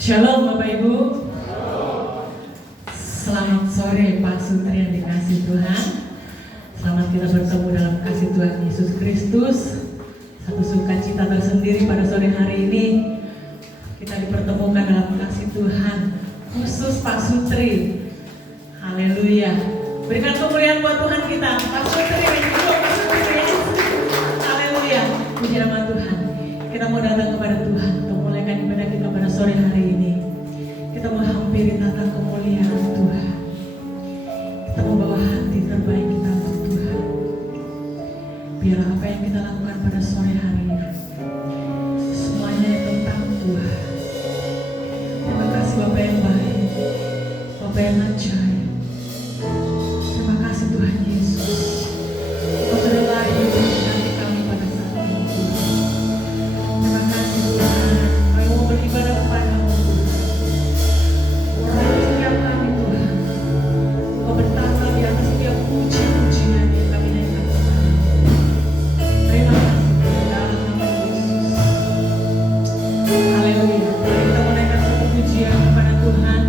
Shalom Bapak Ibu. Selamat sore Pak Sutri yang dikasih Tuhan. Selamat kita bertemu dalam kasih Tuhan Yesus Kristus. Satu sukacita tersendiri pada sore hari ini. Kita dipertemukan dalam kasih Tuhan. Khusus Pak Sutri. Haleluya. Berikan kemuliaan buat Tuhan kita. Pak Sutri, Pak Sutri. Haleluya. Puji nama Tuhan. Kita mau datang kepada Tuhan untuk memulaikan ibadah kita pada sore hari ini. Kita menghampiri tata kemuliaan Tuhan. Kita membawa hati terbaik kita untuk Tuhan. Biar apa yang kita lakukan pada sore hari ini semuanya tentang Tuhan. Terima kasih Bapak yang baik, Bapak yang ajaib. Terima kasih Tuhan Yesus. Kau telah lahir bagi kami pada saat ini Tuhan. Terima kasih Tuhan. Kami mau beribadah kepada-Mu Tuhan. Urapi setiap kami Tuhan. Kau bertata di atas setiap puji-pujian yang kami naikkan kepada-Mu. Terima kasih Tuhan dalam nama Yesus. Haleluya. Kita menaikkan satu pujian kepada Tuhan.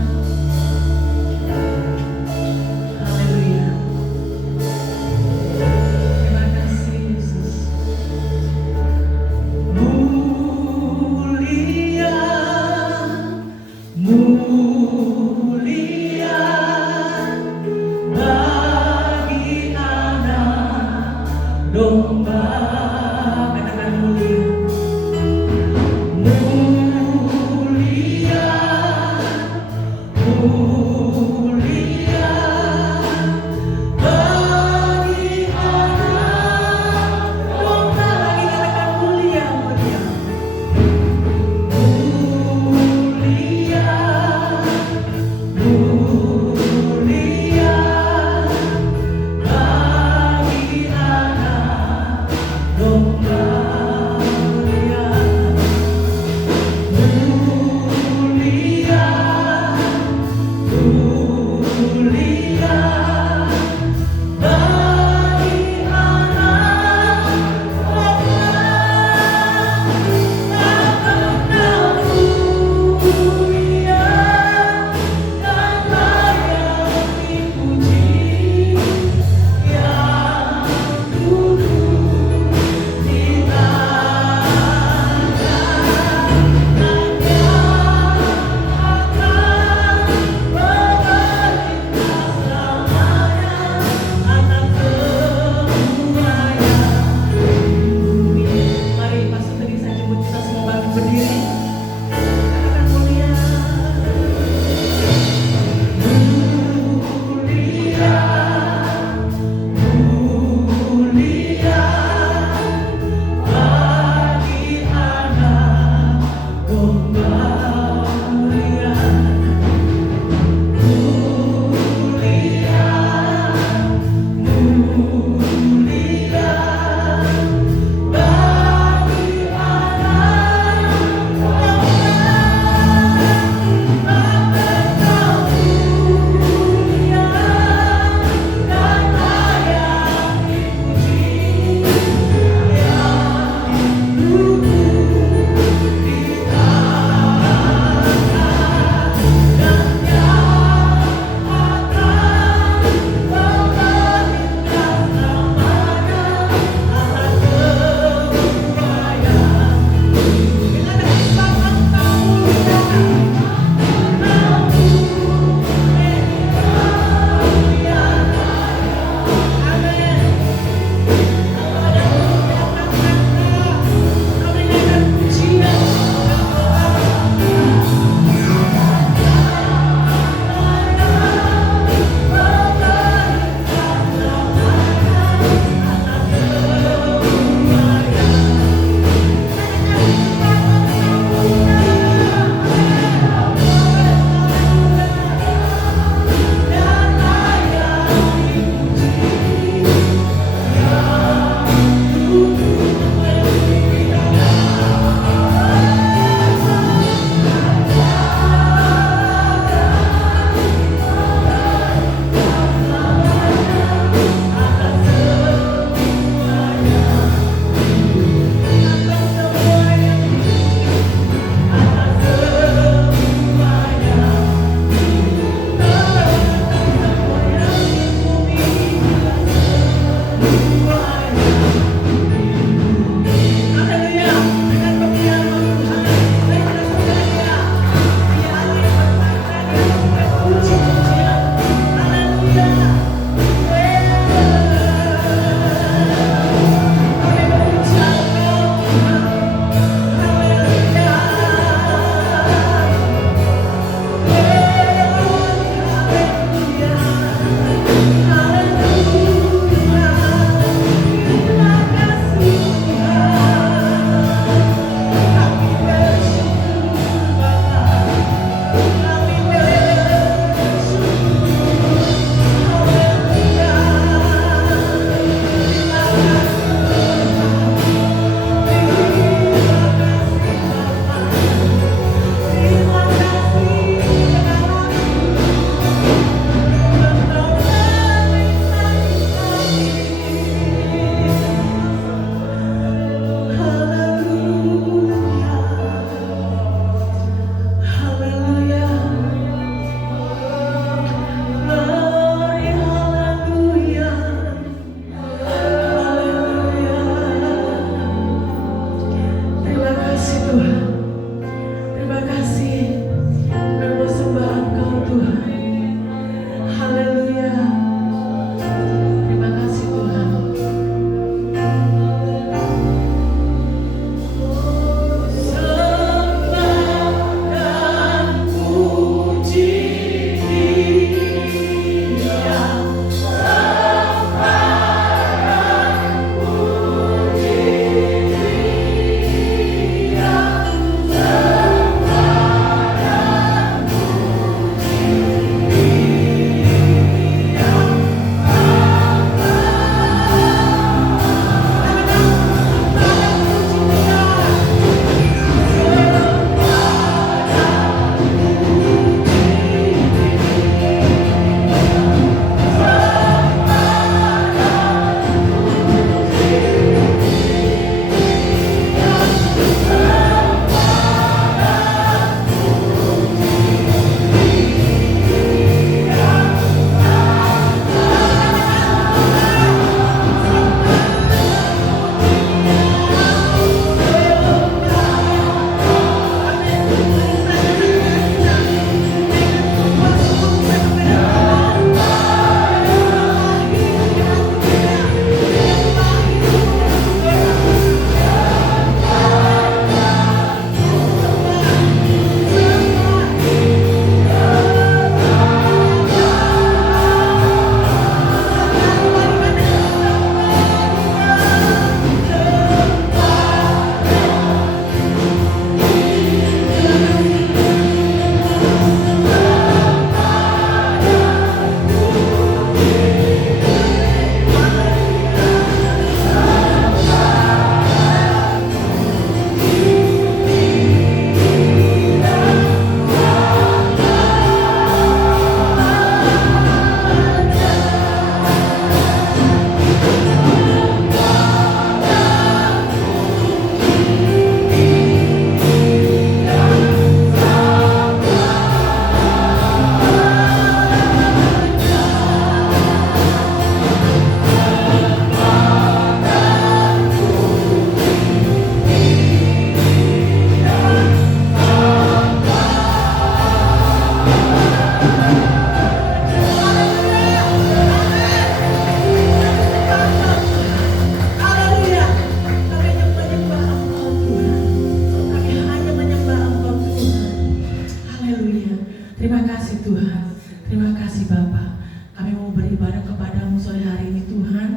beribadah kepadamu sore hari ini Tuhan.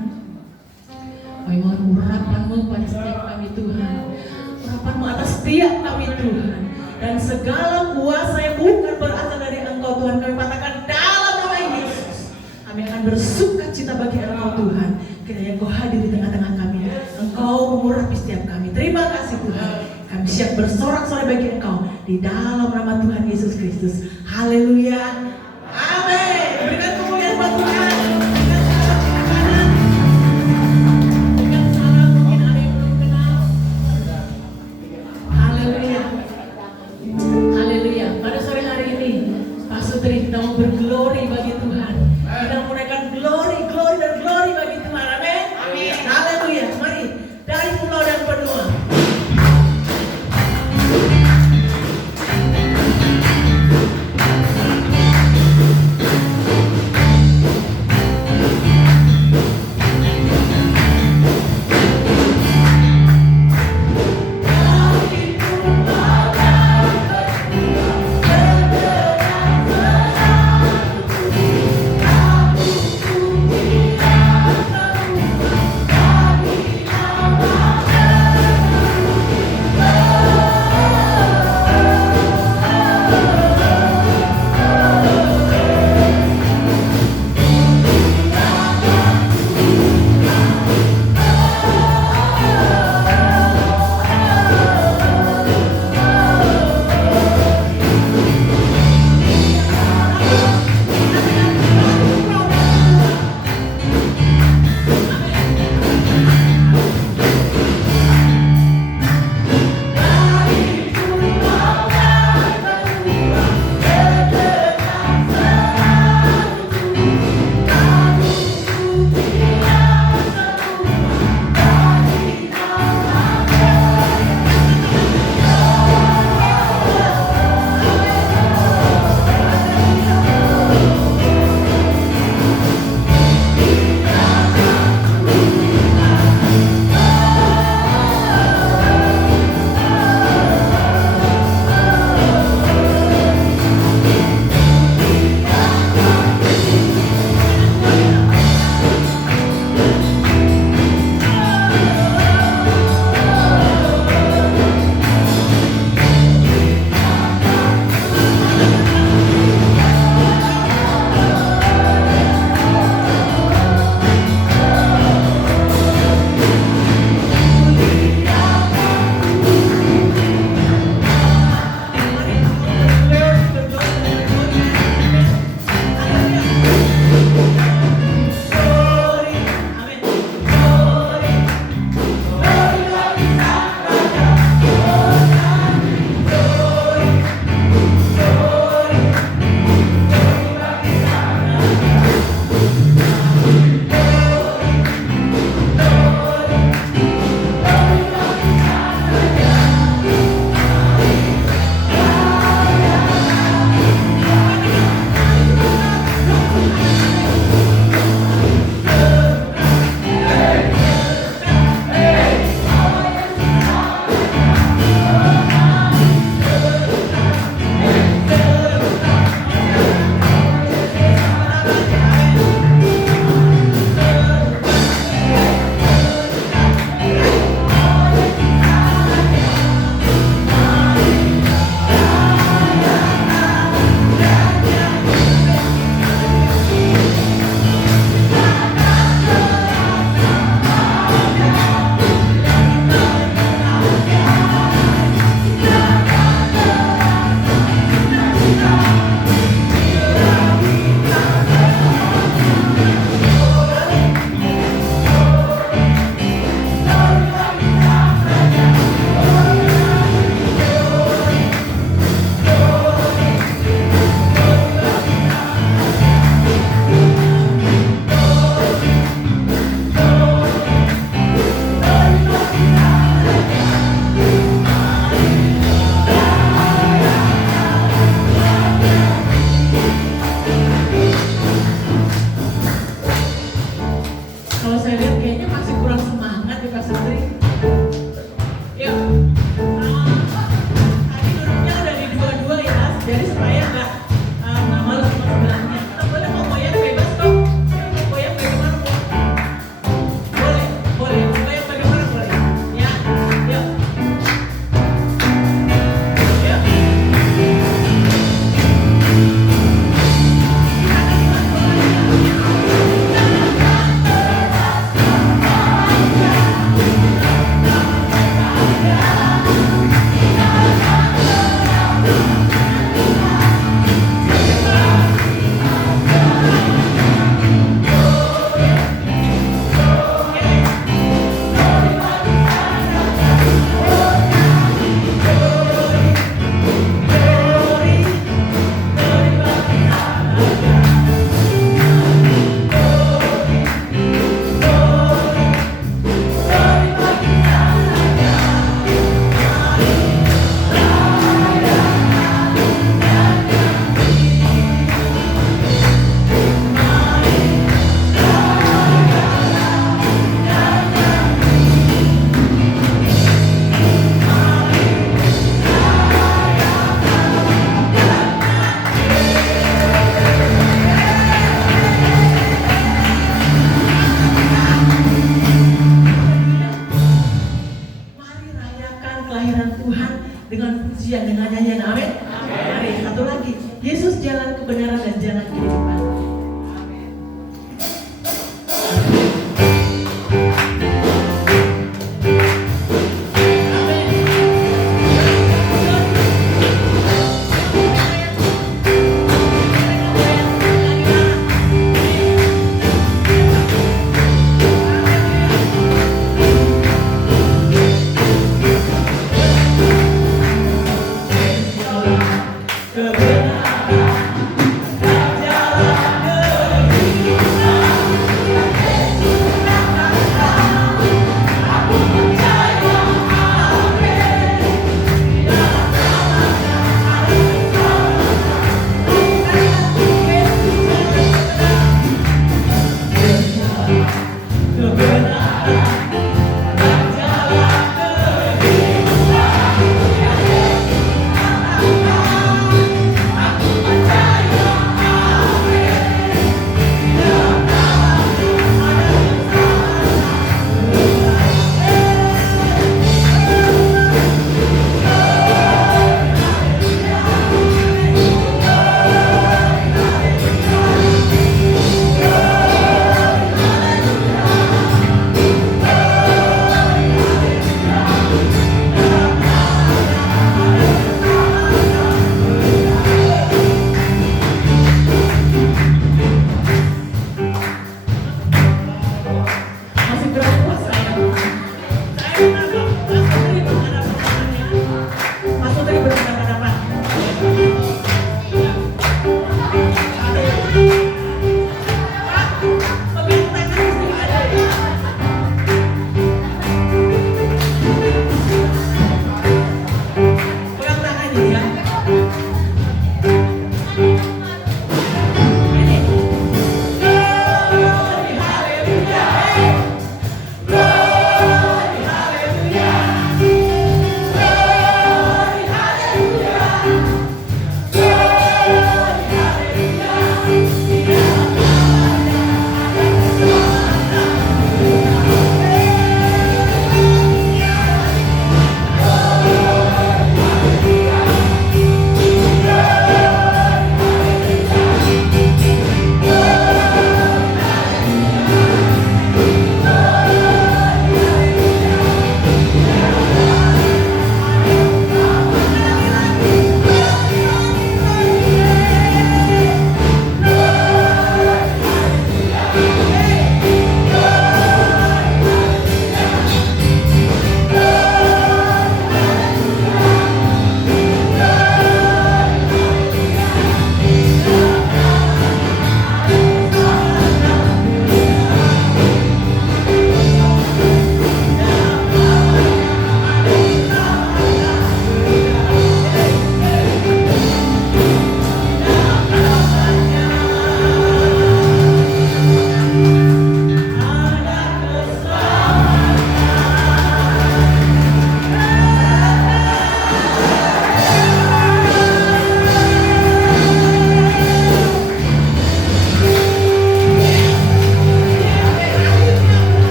Kami mohon urapan-Mu pada setiap kami Tuhan, urapan-Mu atas setiap kami Tuhan, dan segala kuasa yang bukan berasal dari Engkau Tuhan kami patahkan dalam nama Yesus. Kami akan bersuka cita bagi Engkau Tuhan, kiranya Engkau hadir di tengah-tengah kami, Engkau mengurapi setiap kami. Terima kasih Tuhan, kami siap bersorak-sorai bagi Engkau di dalam nama Tuhan Yesus Kristus. Haleluya, amin. Berikan kemuliaan buat Tuhan. Kita mau berglori bagi Tuhan. Kita mau menaikkan glory dan glory bagi Tuhan. Amin. Amin. Haleluya. Mari dari pulau dan benua.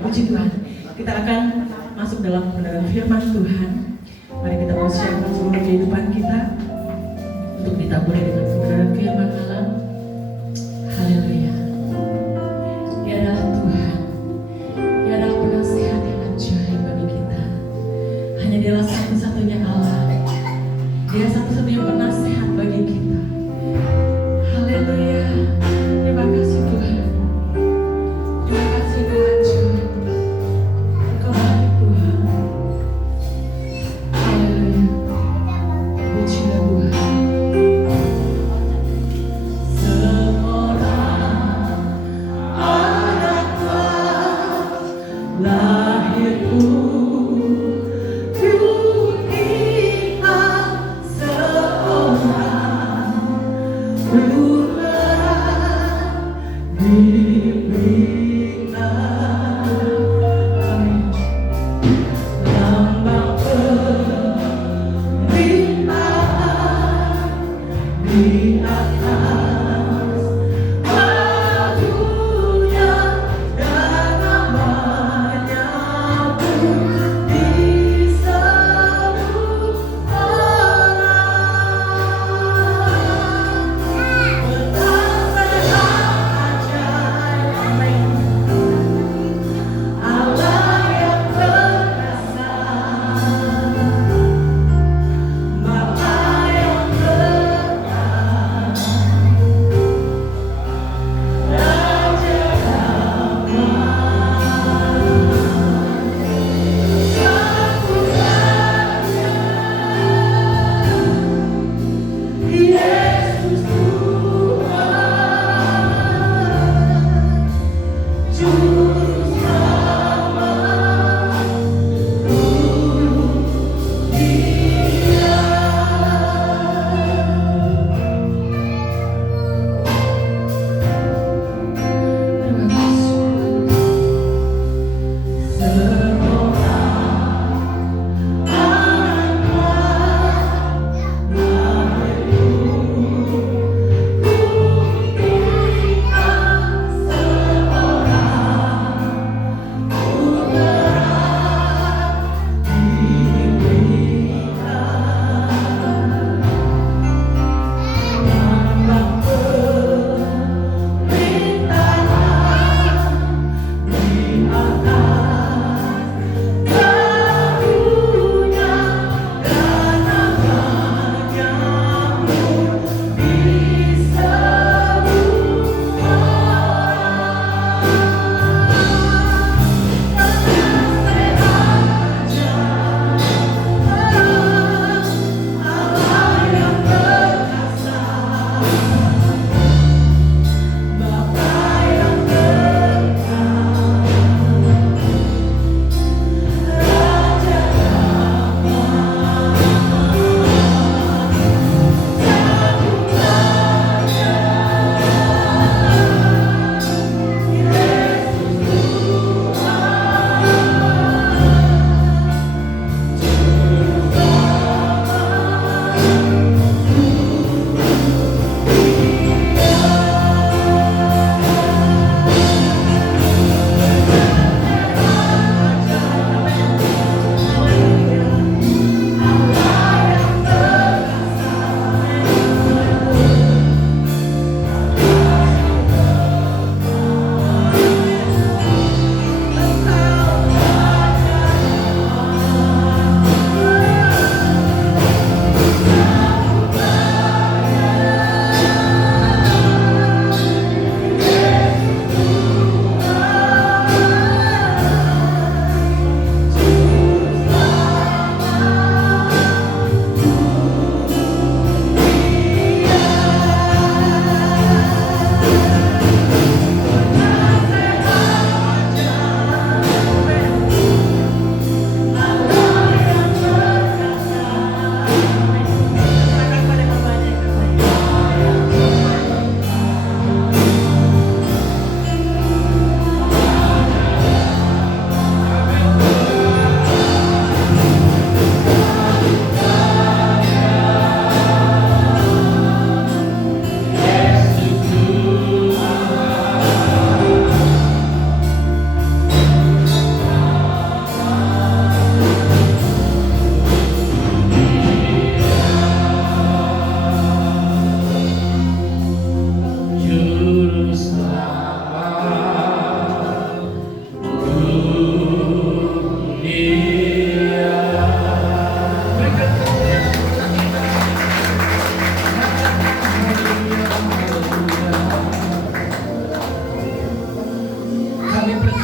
puji Tuhan. Kita akan masuk dalam kebenaran firman Tuhan. Mari kita persiapkan seluruh kehidupan kita untuk ditaburi dengan kebenaran firman Allah. Haleluya. Dia adalah Tuhan. Dia adalah penasihat yang ajaib bagi kita. Hanya Dialah satu-satunya Allah. Dia satu-satunya penasihat bagi kita. Haleluya. Terima kasih Tuhan. Terima kasih Tuhan. Engkau baik Tuhan. Haleluya. Pujilah Tuhan.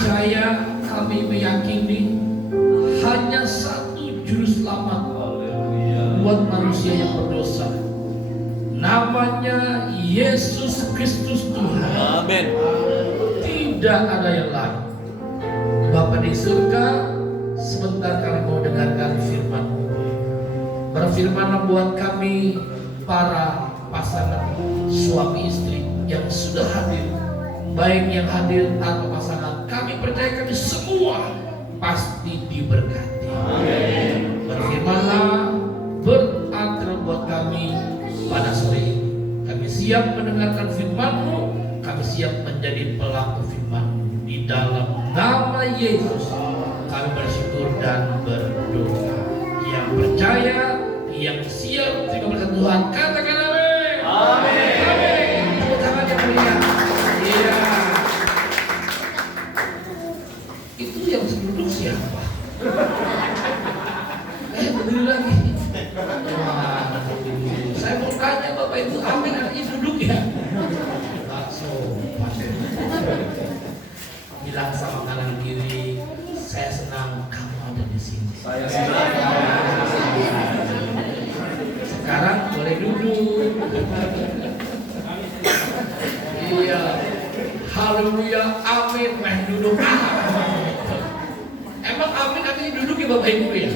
percaya, kami meyakini hanya satu juru selamat buat manusia yang berdosa. Namanya Yesus Kristus Tuhan. Amin. Tidak ada yang lain. Bapa di surga, sebentar kami mau dengarkan firman-Mu. Berfirmanlah buat kami para pasangan suami istri yang sudah hadir, baik yang hadir tanpa pasangan. Kami percaya kami semua pasti diberkati. Amin. Berfirmanlah, beratur buat kami pada sore ini. Kami siap mendengarkan firman-Mu, kami siap menjadi pelaku firman-Mu. Di dalam nama Yesus kami bersyukur dan berdoa. Yang percaya, yang siap terima berkat Tuhan, katakan amin. Amin. Amin. Tepuk tangan yang mulia. Iya. Itu yang sebelum siapa? Berdiri lagi. Wah, saya mau tanya Bapak Ibu, amin artinya duduk ya? Bakso, bilang sama kanan kiri, saya senang kamu ada di sini. Saya senang. Sekarang boleh duduk. Iya, haleluya, amin, duduk. Emang amin artinya duduk ya Bapak Ibu ya?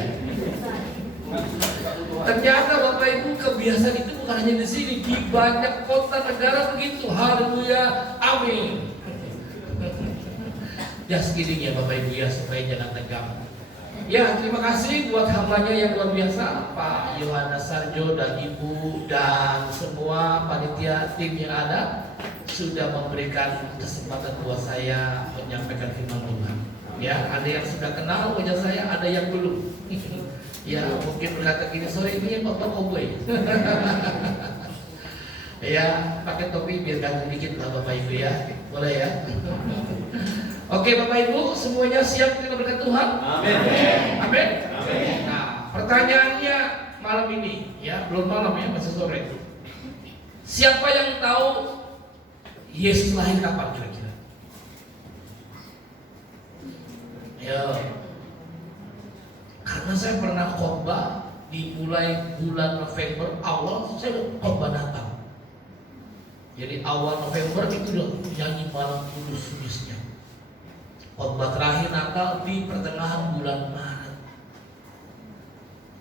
Ternyata Bapak Ibu kebiasaan itu bukan hanya di sini, di banyak kota negara begitu. Haleluya, amin. Ya segini ya Bapak Ibu ya, supaya jangan tegang. Ya terima kasih buat hambanya yang luar biasa, Pak Yohanes Sarjo dan Ibu dan semua panitia tim yang ada sudah memberikan kesempatan buat saya menyampaikan firman Tuhan. Ya ada yang sudah kenal wajah saya, ada yang belum. Ya mungkin berkata gini, sore ini Bapak Koboi. Ya pakai topi biar ganteng dikit lah Bapak Ibu ya, boleh ya. Oke Bapak Ibu semuanya siap terima berkat Tuhan. Amin. Amin. Amin. Nah pertanyaannya malam ini ya, belum malam ya, masih sore. Siapa yang tahu Yesus lahir kapan kira-kira? Ya. Karena saya pernah khotbah di mulai bulan November awal, saya khotbah Natal. Jadi awal November itu udah nyanyi malam kudus-kudusnya. Khotbah terakhir Natal di pertengahan bulan Maret.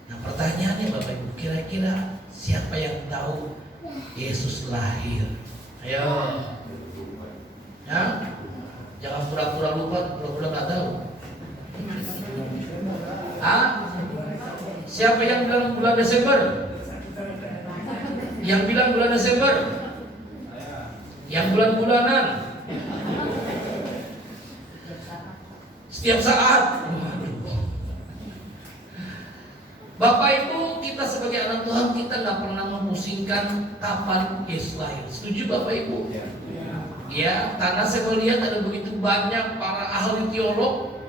Nah pertanyaannya Bapak Ibu, kira-kira siapa yang tahu Yesus lahir? Ayo, ya, jangan pura-pura lupa, pura-pura nggak tahu. Siapa yang bilang bulan Desember? Yang bilang bulan Desember? Yang bulan-bulanan? Setiap saat? Bapak Ibu, kita sebagai anak Tuhan kita nggak pernah memusingkan kapan Yesus lahir. Setuju Bapak Ibu? Ya, karena saya melihat ada begitu banyak para ahli teolog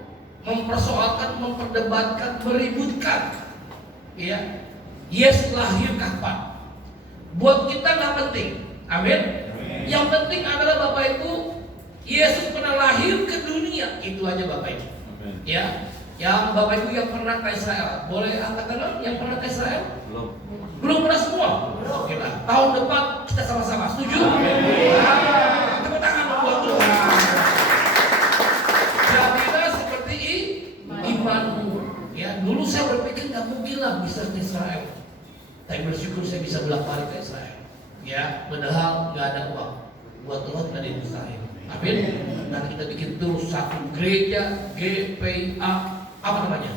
mempersoalkan, memperdebatkan, meributkan. Ya, Yesus lahir kapan? Buat kita nggak penting, amin. Yang penting adalah Bapak Ibu, Yesus pernah lahir ke dunia, itu aja Bapak Ibu. Ya, yang Bapak Ibu yang pernah ke Israel, boleh angkat tangan yang pernah ke Israel? Belum pernah semua. Oke lah, tahun depan kita sama-sama, setuju? Tepuk tangan buat Tuhan. Jadilah seperti imanmu. Ya, dulu saya berpikir nggak mungkin lah bisa ke Israel. Tapi bersyukur saya bisa bolak-balik ke Israel. Ya, padahal nggak ada uang. Buat Tuhan nggak ada yang mustahil. Amin. Nanti kita bikin terus satu gereja GPA, apa namanya?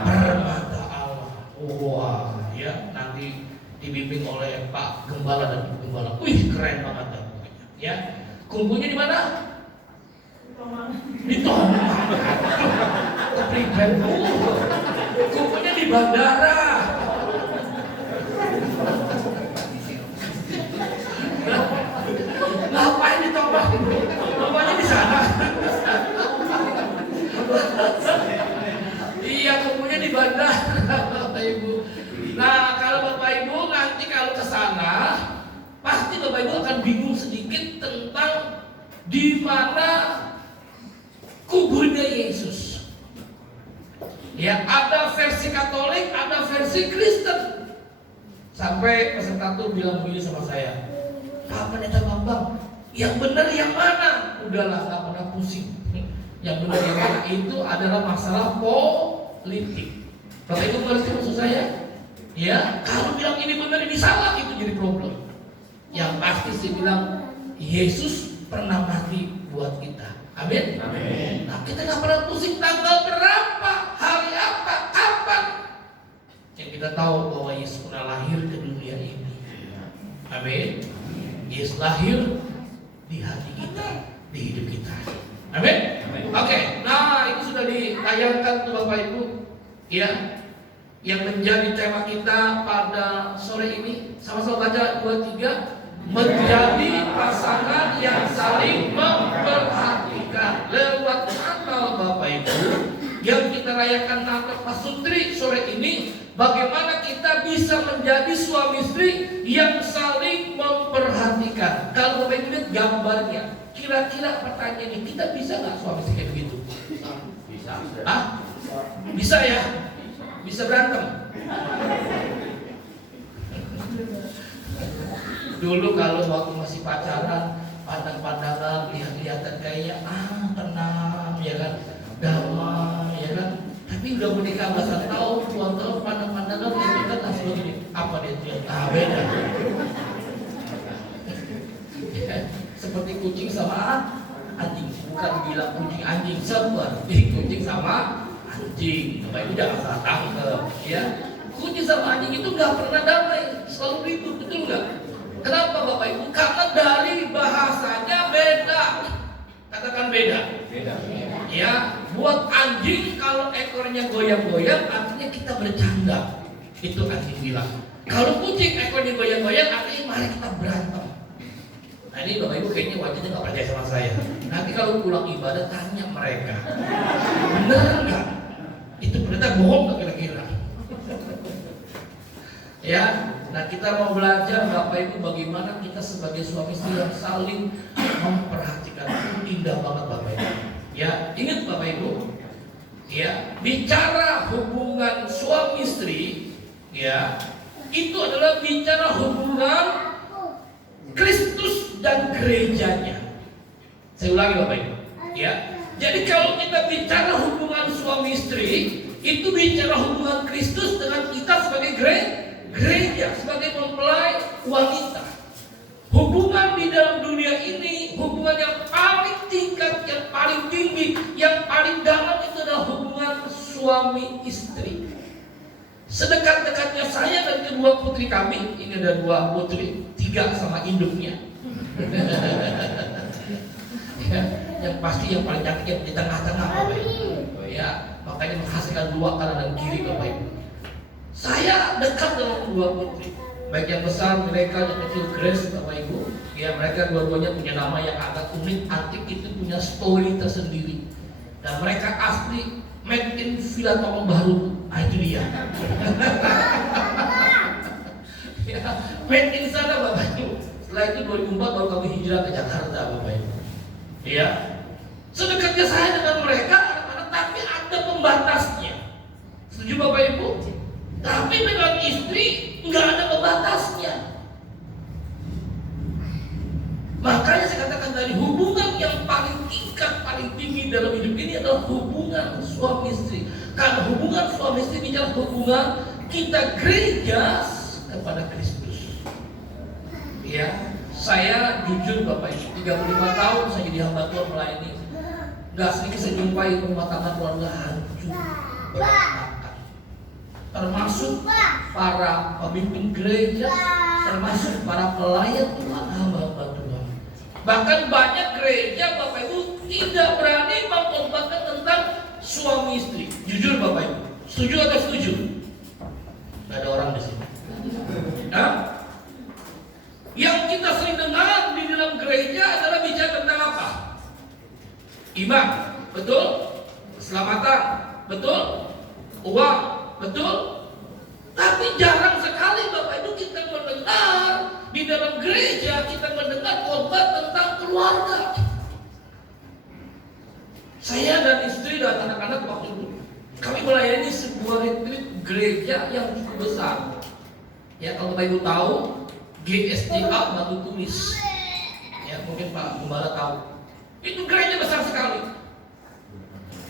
Permata Allah. Wah, ya nanti dibimbing oleh Pak Gembala dan Ibu Gembala. Wih, keren banget dah pokoknya. Ya, kumpulnya di mana? Di Tomang. Kepriben. Kumpulnya di bandara. Ngapain di Tomang? Rupanya di sana. Iya, kumpulnya di bandara, Bapak Ibu. Nah, kalau Bapak Ibu nanti kalau ke sana, pasti Bapak Ibu akan bingung sedikit tentang di mana Ya, ada versi Katolik, ada versi Kristen. Sampai peserta tuh bilang begini sama saya, Pak Pendeta Bambang, yang benar yang mana? Udahlah, gak pernah pusing. Yang benar yang mana itu adalah masalah politik. Bapak Ibu mengerti maksud saya? Ya, kalau bilang ini benar ini salah itu jadi problem. Yang pasti saya bilang Yesus pernah mati buat kita. Amin. Amin. Nah, kita nggak pernah pusing tanggal berapa, hari apa, kapan. Yang kita tahu bahwa Yesus pernah lahir ke dunia ini. Amin. Yesus lahir di hati kita, di hidup kita. Amin. Oke, nah itu sudah ditayangkan tuh Bapak Ibu. Ya, yang menjadi tema kita pada sore ini, sama-sama baca 2-3. Menjadi pasangan yang saling memperhatikan lewat Natal Bapak Ibu yang kita rayakan Natal Pasutri sore ini. Bagaimana kita bisa menjadi suami istri yang saling memperhatikan? Kalau Bapak Ibu lihat gambarnya, kira-kira pertanyaan ini, kita bisa nggak suami istri kayak begitu? Bisa. Ah, bisa ya? Bisa berantem? Dulu kalau waktu masih pacaran, pandang-pandangan, lihat-lihatan kayaknya tenang, ya kan, damai, ya kan. Tapi udah menikah belasan tahun, puluhan tahun, pandang-pandangan, itu kan langsung begini. Apa dia tuh? Beda. Ya, seperti kucing sama anjing, bukan bilang kucing anjing, seperti kucing sama anjing. Bapak Ibu jangan salah tangkap, ya. Kucing sama anjing itu nggak pernah damai, selalu ribut, betul nggak? Kenapa Bapak Ibu? Karena dari bahasanya beda. Katakan beda. Beda. Ya, buat anjing kalau ekornya goyang-goyang artinya kita bercanda. Itu anjing bilang. Kalau kucing ekornya goyang-goyang artinya mari kita berantem. Nah ini Bapak Ibu kayaknya wajahnya nggak percaya sama saya. Nanti kalau pulang ibadah tanya mereka, benar nggak? Itu ternyata bohong nggak kira-kira? Ya. Nah kita mau belajar Bapak Ibu bagaimana kita sebagai suami istri yang saling memperhatikan. Itu indah banget Bapak Ibu. Ya, ingat Bapak Ibu. Ya, bicara hubungan suami istri, ya, itu adalah bicara hubungan Kristus dan gerejanya. Saya ulangi Bapak Ibu. Ya, jadi kalau kita bicara hubungan suami istri, itu bicara hubungan Kristus dengan kita sebagai gereja, sebagai mempelai wanita. Hubungan di dalam dunia ini, hubungan yang paling tingkat, yang paling tinggi, yang paling dalam itu adalah hubungan suami istri. Sedekat-dekatnya saya dan kedua putri kami, ini ada 2 putri, 3 sama induknya. Ya, yang pasti yang paling cantik yang di tengah-tengah Bapak Ibu. Ya, makanya menghasilkan 2 kanan dan kiri Bapak Ibu. Saya dekat dengan 2 putri, baik yang besar mereka, yang kecil Grace Bapak Ibu. Ya mereka dua-duanya punya nama yang agak unik, antik, itu punya story tersendiri. Dan mereka asli made in Villa Tolong Baru. Nah itu dia. Ya, made in sana Bapak Ibu. Setelah itu 2004 baru kami hijrah ke Jakarta Bapak Ibu. Ya, sedekatnya saya dengan mereka anak-anak, tapi ada pembatasnya. Setuju Bapak Ibu? Tapi dengan istri nggak ada pembatasnya. Makanya saya katakan tadi, hubungan yang paling tingkat, paling tinggi dalam hidup ini adalah hubungan suami istri. Karena hubungan suami istri bicara hubungan kita gereja kepada Kristus. Ya, saya jujur Bapak Ibu, 35 tahun saya jadi hamba Tuhan melayani. Gak sedikit saya jumpai rumah tangga keluarga hancur, berantakan. Termasuk para pemimpin gereja, termasuk para pelayan Tuhan, hamba-hamba Tuhan. Bahkan banyak gereja Bapak Ibu tidak berani mengkhotbahkan tentang suami istri. Jujur Bapak Ibu, setuju atau setuju? Gak ada orang di sini. Nah, yang kita sering dengar di dalam gereja adalah bicara tentang apa? Iman, betul? Keselamatan, betul? Uang, betul? Tapi jarang sekali Bapak Ibu kita mendengar di dalam gereja, kita mendengar khotbah tentang keluarga. Saya dan istri dan anak-anak waktu itu Kami melayani sebuah retreat gereja yang cukup besar. Ya, kalau Bapak Ibu tahu, GSDA Batu Tulis. Ya, mungkin Pak Gembala tahu. Itu gereja besar sekali.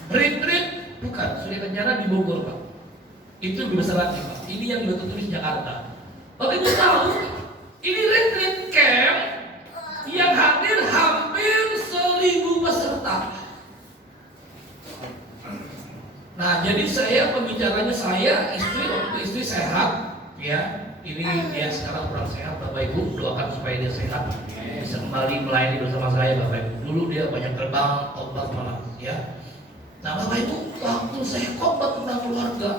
Retreat bukan, sudah rencana di Bogor, Pak. Itu lebih besar lagi, Pak. Ini yang di Batu Tulis Jakarta. Bapak Ibu tahu, ini retreat camp yang hadir hampir 1.000 peserta. Nah, jadi saya pembicaranya istri waktu istri sehat, ya. Ini dia sekarang kurang sehat, Bapak Ibu doakan supaya dia sehat, bisa kembali melayani bersama saya, Bapak Ibu. Dulu dia banyak terbang, khotbah malah, ya. Nah, Bapak Ibu, waktu saya khotbah tentang keluarga,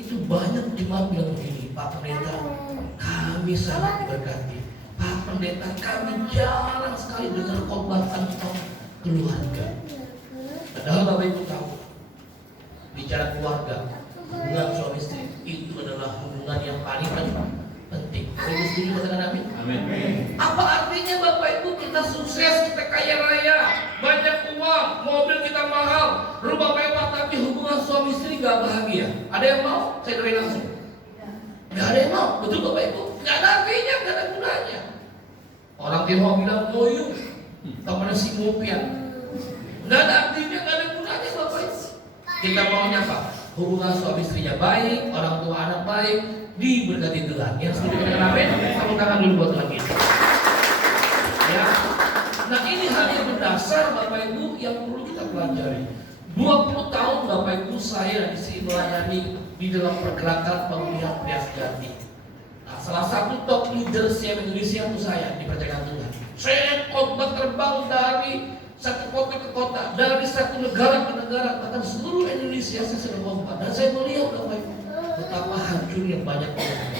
itu banyak jemaat bilang begini, Pak Pendeta, kami sangat diberkati. Pak Pendeta, kami jarang sekali dengar khotbah tentang keluarga. Padahal Bapak Ibu tahu, bicara keluarga, hubungan suami istri itu adalah hubungan yang paling penting. Ibu setuju katakan amin? Amin. Apa artinya Bapak Ibu kita sukses, kita kaya raya, banyak uang, mobil kita mahal, rumah mewah, tapi hubungan suami istri gak bahagia? Ada yang mau? Saya doain langsung. Gak ada yang mau, betul Bapak Ibu? Gak ada artinya, gak ada gunanya. Orang Tionghoa bilang moyung, temannya si Mupian. Gak ada artinya, gak ada gunanya Bapak Ibu. Kita maunya apa? Hubungan suami istrinya baik, orang tua anak baik, diberkati Tuhan. Yang setuju dengan amin, tepuk tangan dulu buat Tuhan kita. Ya. Nah, ini hal yang mendasar Bapak Ibu yang perlu kita pelajari. 20 tahun Bapak Ibu saya disini melayani di dalam pergerakan pemulihan pria sejati. Nah, salah satu top leaders yang Indonesia itu saya di percayaan Tuhan. Saya khotbah terbang dari satu kota ke kota, dari satu negara ke negara, bahkan seluruh Indonesia saya sudah khotbah. Dan saya melihat Bapak Ibu betapa hancurnya banyak orang.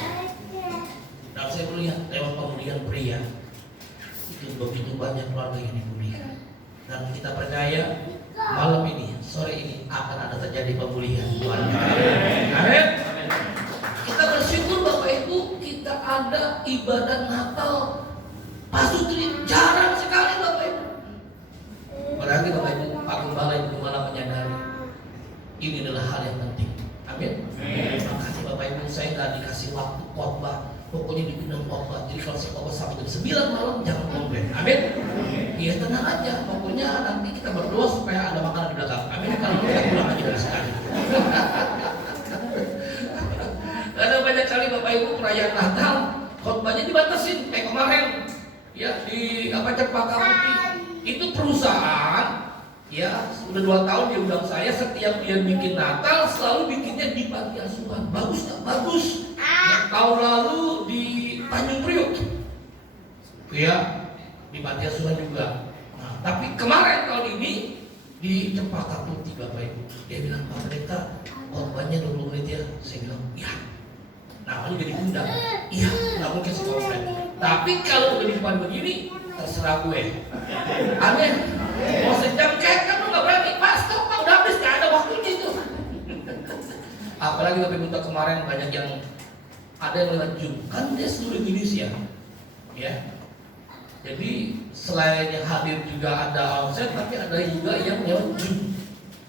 Dan saya melihat lewat pemulihan pria itu begitu banyak keluarga yang dipulihkan. Dan kita percaya malam ini, sore ini akan ada terjadi pemulihan keluarga. Amin. Kita bersyukur Bapak Ibu, kita ada ibadah Natal Pasutri jarang sekali Bapak Ibu. Berarti Bapak Ibu, Pak Gembala, Ibu Gembala menyadari ini adalah hal yang penting. Amin. Terima kasih Bapak Ibu, saya nggak dikasih waktu khotbah, pokoknya dipindah khotbah. Jadi kalau saya khotbah sampai jam 9 malam jangan komplain. Amin. Iya, tenang aja, pokoknya nanti kita berdoa supaya ada makanan di belakang. Amin. Kalau kita pulang aja dari sekali. Karena banyak kali Bapak Ibu perayaan Natal khotbahnya dibatasin kayak kemarin ya di Cempaka Putih. Itu perusahaan ya sudah 2 tahun dia undang saya, setiap dia bikin Natal selalu bikinnya di panti asuhan. Bagus nggak? Bagus. Yang tahun lalu di Tanjung Priok ya di panti asuhan juga. Nah, tapi kemarin tahun ini di Cempaka Putih Bapak Ibu. Dia bilang, Pak Pendeta khotbahnya 20 menit ya. Saya bilang ya. Nah, ini jadi undang. Iya, nggak mungkin sih komplain. Tapi kalau udah di depan begini, terserah gue. Amin. Mau sejam kayak kan lu nggak berani. Pak, stop Pak, udah habis, nggak ada waktunya itu. Apalagi Bapak Ibu kemarin banyak yang ada yang lewat Zoom. Kan dia seluruh Indonesia, ya. Jadi selain yang hadir juga ada onsite, tapi ada juga yang lewat Zoom.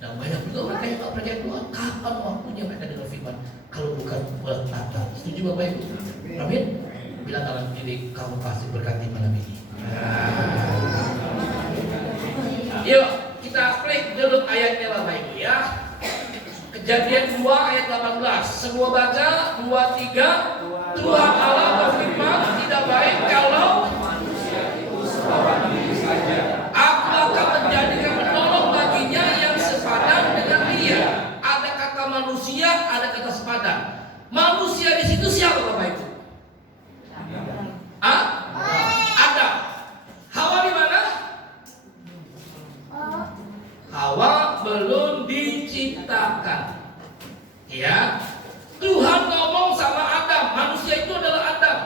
Dan banyak juga mereka yang nggak percaya Tuhan. Kapan waktunya mereka dengar firman? Kalau bukan bulan Natal. Setuju Bapak Ibu? Amin. Bilang dalam diri kamu pasti berkati malam ini. Yuk kita klik dulu ayatnya Bapak Ibu ya. Kejadian 2 ayat 18. Semua baca 2, 3. Tuhan Allah berfirman, tidak baik kalau aku akan menjadikan penolong baginya yang sepadan dengan dia. Ada kata manusia, ada kata sepadan. Manusia di situ siapa Bapak Ibu? Ada. Hawa di mana? Hawa belum diciptakan. Ya. Tuhan ngomong sama Adam, manusia itu adalah Adam.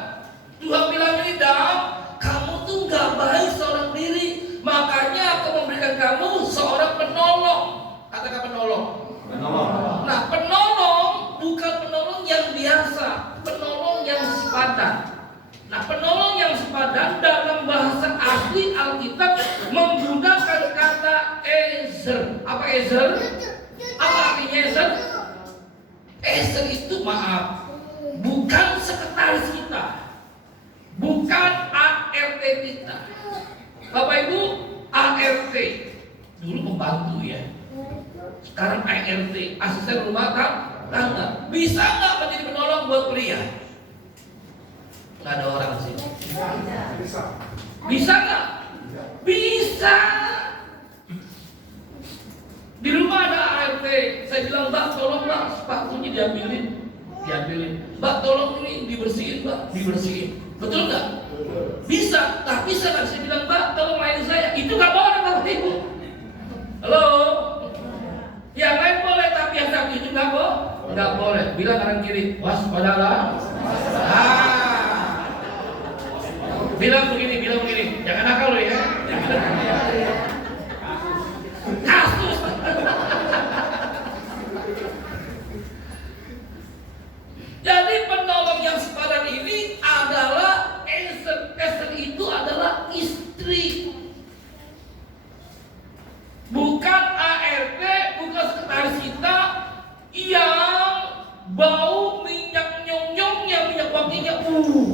Tuhan bilang ini, Adam, kamu tuh nggak baik seorang diri, makanya aku memberikan kamu seorang penolong. Katakan penolong. Nah, penolong bukan penolong yang biasa, penolong yang sepadan. Nah, penolong yang sepadan dalam bahasa asli Alkitab menggunakan kata ezer. Apa ezer? Apa artinya Esther? Esther itu maaf, bukan sekretaris kita, bukan ART kita. Bapak Ibu, ART dulu pembantu ya, sekarang ART, asisten rumah tangga. Bisa nggak menjadi penolong buat pria? Nggak ada orang di sini. Bisa nggak? Bisa. Di rumah ada ART, saya bilang, Mbak tolong Mbak sepatunya diambilin. Mbak tolong ini dibersihin Mbak, dibersihin. Betul nggak? Bisa, tapi saya nggak bisa bilang, Mbak tolong lain saya. Itu nggak boleh Bapak Ibu. Halo? Yang lain boleh, tapi yang satu itu nggak boleh. Bilang kanan kiri, waspadalah. Bilang begini, jangan nakal lo ya. Kasus. Jadi penolong yang sepadan ini adalah Esther itu adalah istri, bukan ART, bukan sekretaris kita yang bau minyak nyong-nyongnya, minyak wanginya,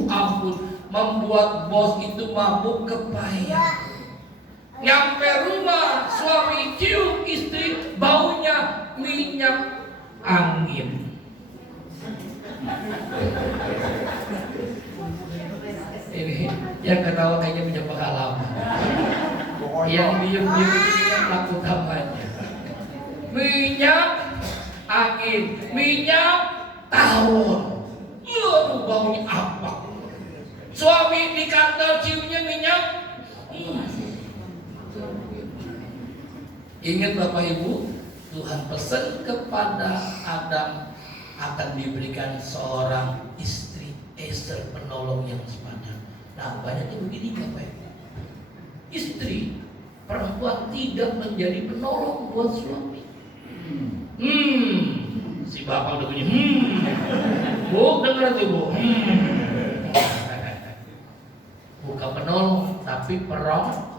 ampun, membuat bos itu mabuk kepayang. Nyampe rumah suami cium istri baunya minyak angin. Ini yang ketawa kayaknya punya pengalaman. Yang diem-diem itu kan pelaku utamanya. Minyak angin, minyak tawon. Aduh, baunya apa? Suami di kantor ciumnya minyak. Ingat Bapak Ibu, Tuhan pesan kepada Adam akan diberikan seorang istri, Esther, penolong yang sepadan. Nah, banyaknya begini Bapak Ibu. Istri perempuan tidak menjadi penolong buat suami. Si bapak udah bunyi. Bu, dengar tuh Bu. Bukan penolong, tapi perong.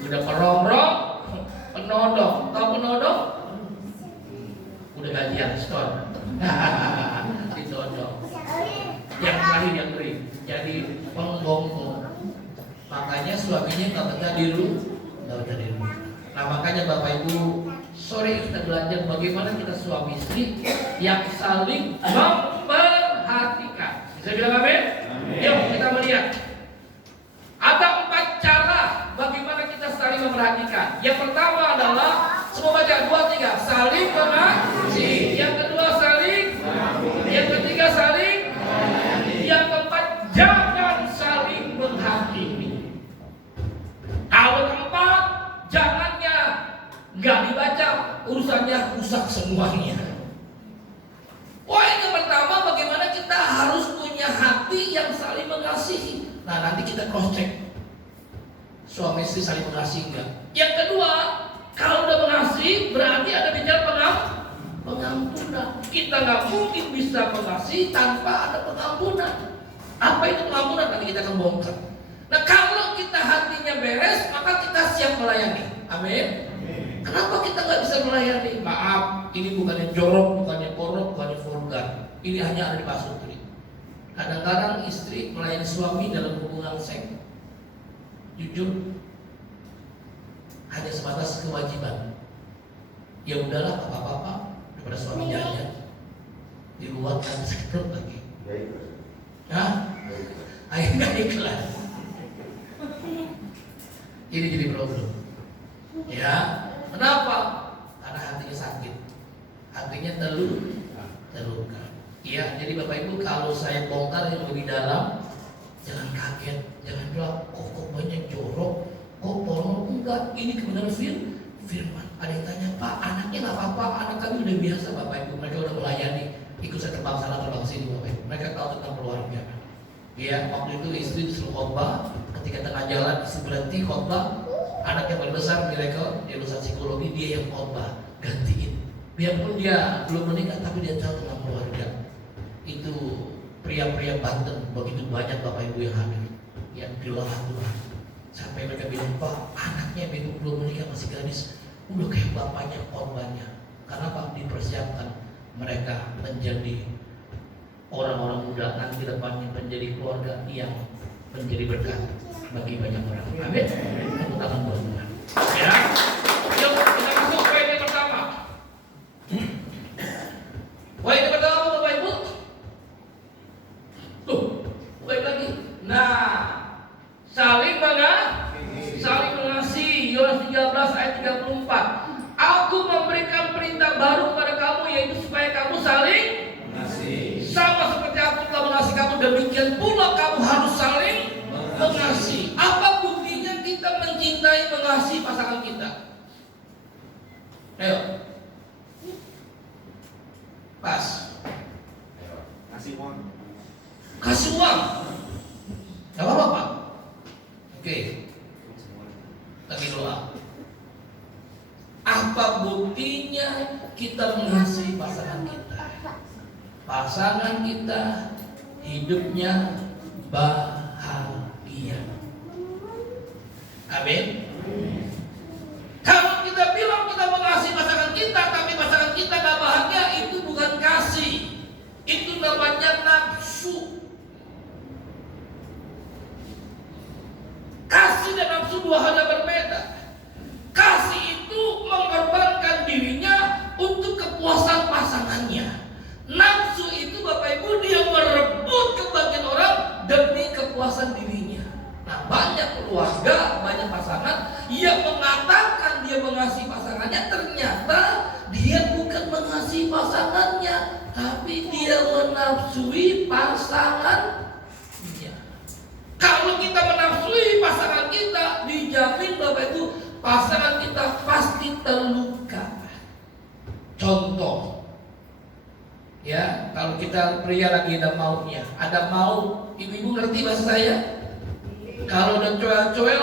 Udah perongrong, penodong. Tahu penodong? Udah gajian store. Ditodong. Yang lain yang beri. Jadi penggonggong. Makanya suaminya nggak betah di rumah. Nah makanya Bapak Ibu, sore kita belajar bagaimana kita suami istri yang saling memperhatikan. Bisa bilang amin? Yuk kita melihat. Ada 4 cara bagaimana kita saling memperhatikan. Yang pertama adalah semua baca 2, 3 saling mengasihi. Yang kedua saling. Yang ketiga saling. Yang keempat jangan saling menghakimi. Kalau keempat jangannya nggak dibaca, urusannya rusak semuanya. Poin yang pertama, bagaimana kita harus punya hati yang saling mengasihi. Nah nanti kita cross check suami istri saling mengasihi enggak. Yang kedua, kalau udah mengasihi berarti ada bicara pengampunan. Kita nggak mungkin bisa mengasihi tanpa ada pengampunan. Apa itu pengampunan? Nanti kita akan bongkar. Nah kalau kita hatinya beres, maka kita siap melayani. Amin. Kenapa kita nggak bisa melayani? Maaf, ini bukannya jorok, bukannya porok, bukannya vulgar. Ini hanya ada di pasutri. Kadang-kadang istri melayani suami dalam hubungan seks, jujur, hanya sebatas kewajiban. Ya udahlah, apa-apa daripada suami jajan di luar kan sekedar lagi. Hah? Ayo nggak ikhlas. Ini jadi problem. Ya, kenapa? Karena hatinya sakit, hatinya terluka. Ya, jadi Bapak Ibu, kalau saya bongkar yang lebih dalam, jangan kaget, jangan bilang, kok banyak jorok, kok porno, enggak. Ini kebenaran firman. Ada yang tanya, Pak, anaknya nggak apa-apa, anak kami udah biasa Bapak Ibu, mereka udah melayani, ikut saya terbang sana terbang sini Bapak Ibu. Mereka tahu tentang keluarga. Ya, waktu itu istri disuruh khotbah, ketika tengah jalan istri berhenti khotbah, anak yang paling besar miracle, dia lulusan psikologi, dia yang khotbah, gantiin. Biarpun dia belum menikah, tapi dia tahu tentang keluarga. Itu pria-pria Banten, begitu banyak Bapak Ibu yang hadir, yang di luar Tuhan. Sampai mereka bilang, Pak, anaknya begitu belum menikah masih gadis, udah kayak bapaknya korbannya. Karena Pak dipersiapkan mereka menjadi orang-orang muda nanti depannya menjadi keluarga yang menjadi berkat bagi banyak orang. Amin. Tepuk tangan buat Tuhan. Ya, yuk kita masuk poin yang pertama. Poin yang pertama Bapak Ibu. Tuh, baik lagi. Nah, saling mengasihi. Yohanes 13 ayat 34. Aku memberikan perintah baru kepada kamu, yaitu supaya kamu saling mengasihi. Sama seperti aku telah mengasihi kamu, demikian pula kamu harus saling mengasihi. Apa buktinya kita mencintai, mengasihi pasangan kita? Ayo. Pas. Kasih uang. Kasih uang. Gak apa-apa Pak. Oke. Lagi doa. Apa buktinya kita mengasihi pasangan kita? Pasangan kita hidupnya bahagia. Amin. Kalau kita bilang kita mengasihi pasangan kita, tapi pasangan kita gak bahagia, itu bukan kasih. Itu namanya nafsu. Kasih dan nafsu dua hal yang berbeda. Kasih itu mengorbankan dirinya untuk kepuasan pasangannya. Nafsu itu Bapak Ibu dia merebut kebahagiaan orang demi kepuasan dirinya. Nah, banyak keluarga, banyak pasangan yang mengatakan dia mengasihi pasangannya, ternyata dia bukan mengasihi pasangannya, tapi dia menafsui pasangannya. Kalau kita menafsui pasangan kita, dijamin Bapak Ibu pasangan kita pasti terluka. Contoh, ya, kalau kita pria lagi ada maunya, ada mau, ibu-ibu ngerti bahasa saya? Kalau udah coel-coel,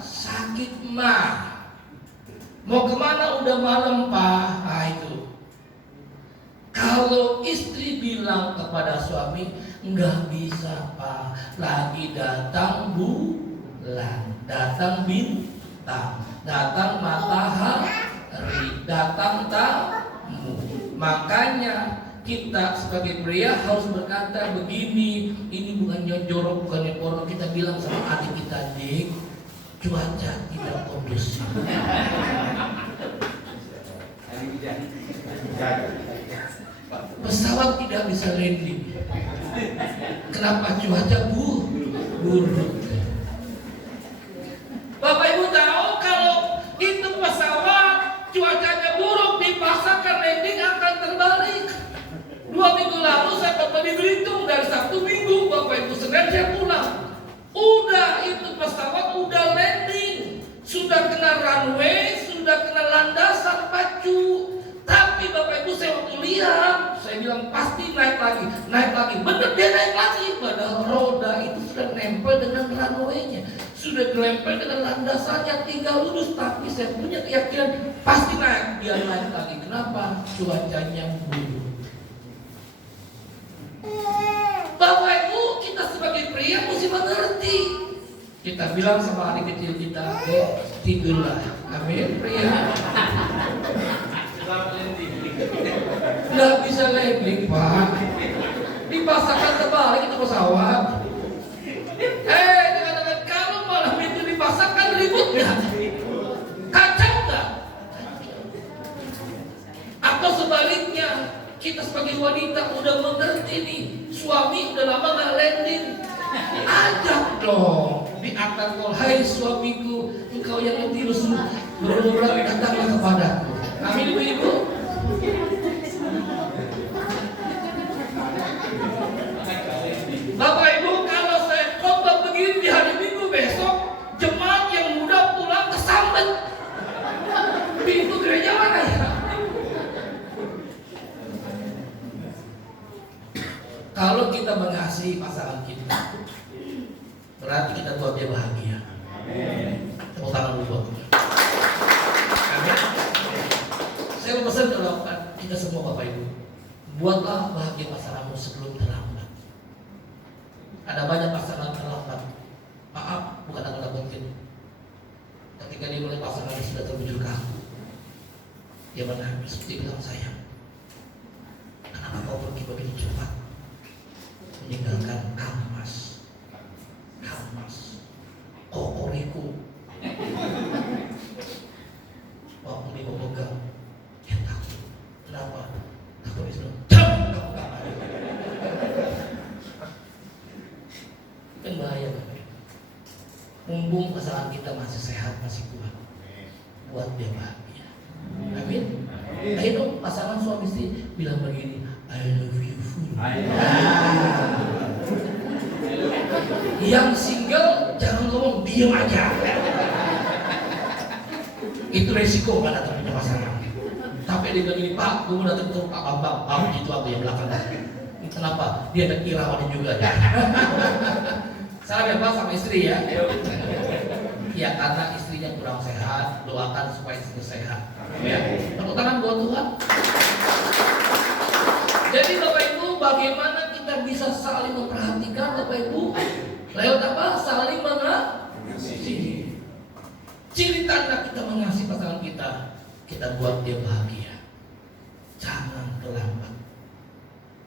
sakit mau kemana udah malam Pak, nah itu. Kalau istri bilang kepada suami, nggak bisa Pak, lagi datang bulan, datang bintang, datang matahari, datang tamu. Makanya kita sebagai pria harus berkata begini, ini bukan jorok, bukan porno. Kita bilang sama adik kita, Dik, cuaca tidak kondusif. Pesawat tidak bisa landing. Kenapa? Cuaca buruk. Bapak Ibu tahu kalau itu pesawat cuacanya buruk, dipaksakan landing akan terbalik. 2 minggu lalu saya dapat di Belitung, dari Sabtu Minggu Bapak Ibu Senin saya pulang. Udah itu pesawat udah landing, sudah kena runway, sudah kena landasan pacu. Tapi Bapak Ibu saya waktu lihat, saya bilang pasti naik lagi. Bener dia naik lagi, padahal roda itu sudah nempel dengan runway-nya, sudah nempel dengan landasannya, tinggal lurus. Tapi saya punya keyakinan pasti naik, dia naik lagi. Kenapa? Cuacanya buruk. Bapak Ibu, kita sebagai pria mesti mengerti. Kita bilang sama adik kecil kita, tidurlah. Amin, pria. Nggak bisa landing Pak, dipaksakan terbalik itu pesawat. Jangan-jangan kalau malam itu dipaksakan ribut nggak? Kacau nggak? Atau sebaliknya, kita sebagai wanita udah mengerti nih, suami udah lama nggak landing, ajak dong di atas tol, hai suamiku, engkau yang ngetirus berulang datanglah kepadaku. Amin ibu-ibu. Bapak Ibu, kalau saya khotbah begini di hari Minggu besok, jemaat yang muda pulang kesambet. Pintu gereja mana ya? Kalau kita mengasihi pasangan kita, berarti kita buat dia bahagia. Tepuk tangan dulu. Amin. Saya mau pesan kalau kita semua Bapak Ibu, buatlah bahagia pasanganmu sebelum terlambat. Ada banyak pasangan terlambat. Maaf, bukan aku takut Dia menangis, dia bilang, sayang, kenapa kau pergi begitu cepat, meninggalkan Kalmas, kokoriku. Waktu dia memegang, dia takut. Kenapa? Takut dia bilang, kamu gak ada. Kan bahaya, Bapak. Mumpung pasangan kita masih sehat, masih kuat, buat dia bahagia. Amin. Ayo dong pasangan suami istri bilang begini, I love you full. Yang single jangan ngomong, diam aja. Itu resiko kan datang punya pasangan. Tapi dia bilang gini, Pak, gue mau datang ke Pak Bambang. Gitu aku yang belakang. Kenapa? Dia ada irawannya juga. Salam ya Pak sama istri ya. Ya karena istrinya kurang sehat, doakan supaya istrinya sehat. Ya. Tepuk tangan buat Tuhan. Jadi Bapak Ibu, bagaimana kita bisa saling memperhatikan Bapak Ibu? Lewat apa? Saling mengasihi. Ciri tanda kita mengasihi pasangan kita buat dia bahagia. Jangan terlambat.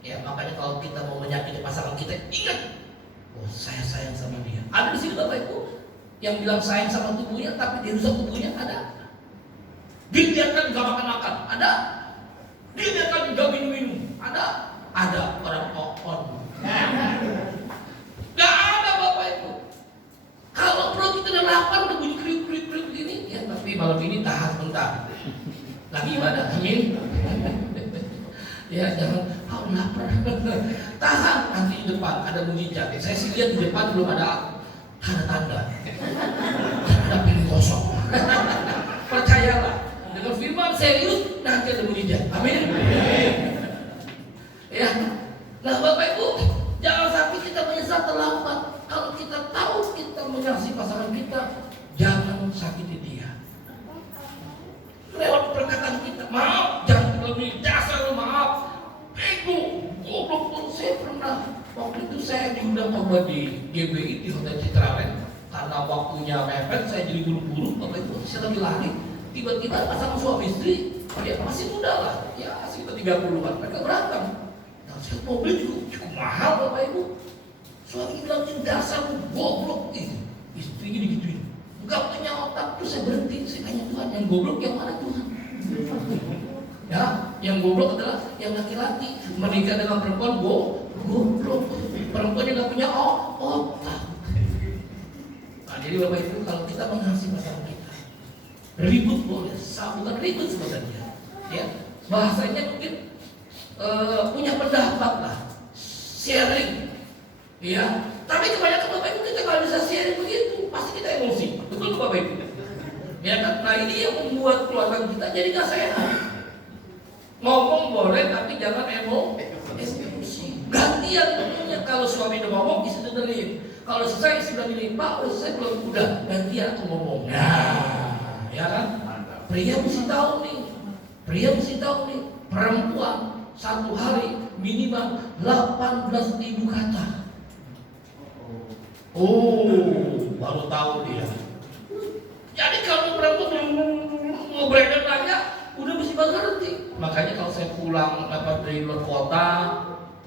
Ya makanya kalau kita mau menyakiti pasangan kita, ingat, oh saya sayang sama dia. Ada di sini Bapak Ibu yang bilang sayang sama tubuhnya, tapi dia rusak tubuhnya, ada. Dibiarkan gak makan-makan, ada. Dibiarkan gak minum-minum, ada. Ada orang kokon. Gak ada Bapak Ibu. Kalau perut kita udah lapar, udah bunyi kriuk-kriuk gini, ya tapi malam ini tahan bentar. Lagi ibadah, amin. Ya jangan, lapar. Tahan, nanti di depan ada mujizat. Saya sih lihat di depan belum ada tanda-tanda. Ada piring kosong. Percayalah, dengan firman serius nanti ada mujizat. Amin. Ya, nah Bapak Ibu, jangan sampai kita menyesal terlambat. Kalau kita tahu kita mengasihi pasangan kita, jangan sakiti dia. Lewat perkataan kita, maaf, jangan lebih dasar lu maaf. Ego, goblok pun saya pernah. Waktu itu saya diundang khotbah di GBI di Hotel Citraland. Karena waktunya mepet, saya jadi buru-buru. Bapak Ibu, saya lagi lari. Tiba-tiba pasangan suami istri, dia masih muda lah, ya sekitar 30-an. Mereka berantem. Nah, saya mobil cukup mahal Bapak Ibu. Suami bilang, dasar lu goblok itu. Istrinya digituin. Enggak punya otak. Terus saya berhenti, saya tanya Tuhan, yang goblok yang mana Tuhan? Ya, yang goblok adalah yang laki-laki menikah dengan perempuan goblok. Perempuan yang nggak punya otak. Nah, jadi Bapak Ibu, kalau kita mengasihi pasangan kita, ribut boleh, bukan ribut sebenarnya. Ya, bahasanya mungkin punya pendapat lah, sharing. Ya, tapi kebanyakan Bapak Ibu kita kalau bisa sharing begitu, pasti kita emosi. Betul Bapak Ibu? Ya kan? Nah ini yang membuat keluarga kita jadi nggak sehat. Ngomong boleh tapi jangan emosi. Gantian tentunya, kalau suami udah ngomong istri dengerin. Kalau selesai istri bilang gini, Pak udah selesai belum? Udah, gantian aku ngomong. Nah, ya kan? Pria mesti tahu nih, perempuan satu hari minimal 18.000 kata. Oh, baru tahu dia. Jadi kalau perempuan mau beredar banyak, udah mesti mengerti. Makanya kalau saya pulang dari luar kota,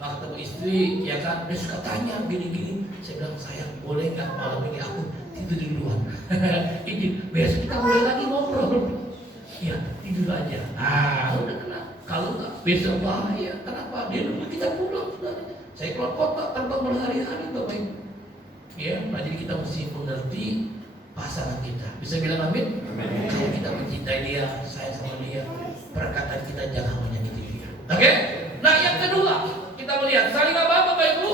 ketemu istri, ya kan, dia suka tanya gini-gini. Saya bilang, sayang, boleh nggak malam ini aku tidur duluan? Ini besok kita mulai lagi ngobrol. Ya, tidur aja. Udah kena. Kalau nggak, besok bahaya. Kenapa? Dia nunggu kita pulang. Saya keluar kota, terbang berhari-hari, Bapak Ibu. Ya, nah jadi kita mesti mengerti pasangan kita. Bisa bilang amin? Amin. Kalau kita mencintai dia, sayang sama dia, perkataan kita jangan menyakiti dia. Oke? Nah yang kedua, kita melihat saling apa Bapak Ibu?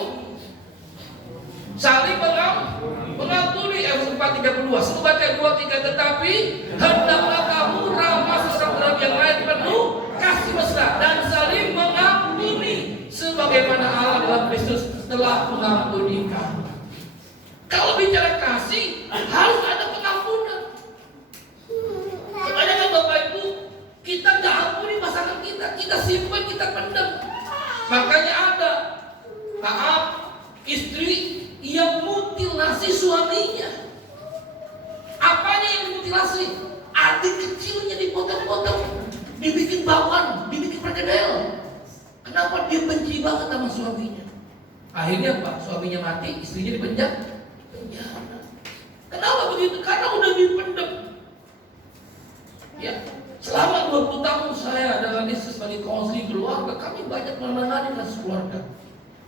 Saling mengampuni. Efesus 4:32. Semua baca 2-3, tetapi hendaklah kamu ramah sesama dalam yang lain penuh kasih mesra dan saling mengampuni sebagaimana Allah dalam Kristus telah mengampuni kamu. Kalau bicara kasih, harus ada pengampunan. Kebanyakan Bapak Ibu, kita nggak ampuni pasangan kita simpan, kita pendam. Makanya ada, maaf, istri yang mutilasi suaminya. Apanya yang dimutilasi? Adik kecilnya dipotong-potong. dibikin bawang, dibikin perkedel. Kenapa dia benci banget sama suaminya? Akhirnya apa? Suaminya mati, istrinya dipenjara. Kenapa begitu? Karena udah dipendam. Ya, selama 20 tahun saya dengan istri sebagai konseling keluarga, kami banyak menangani kasus keluarga.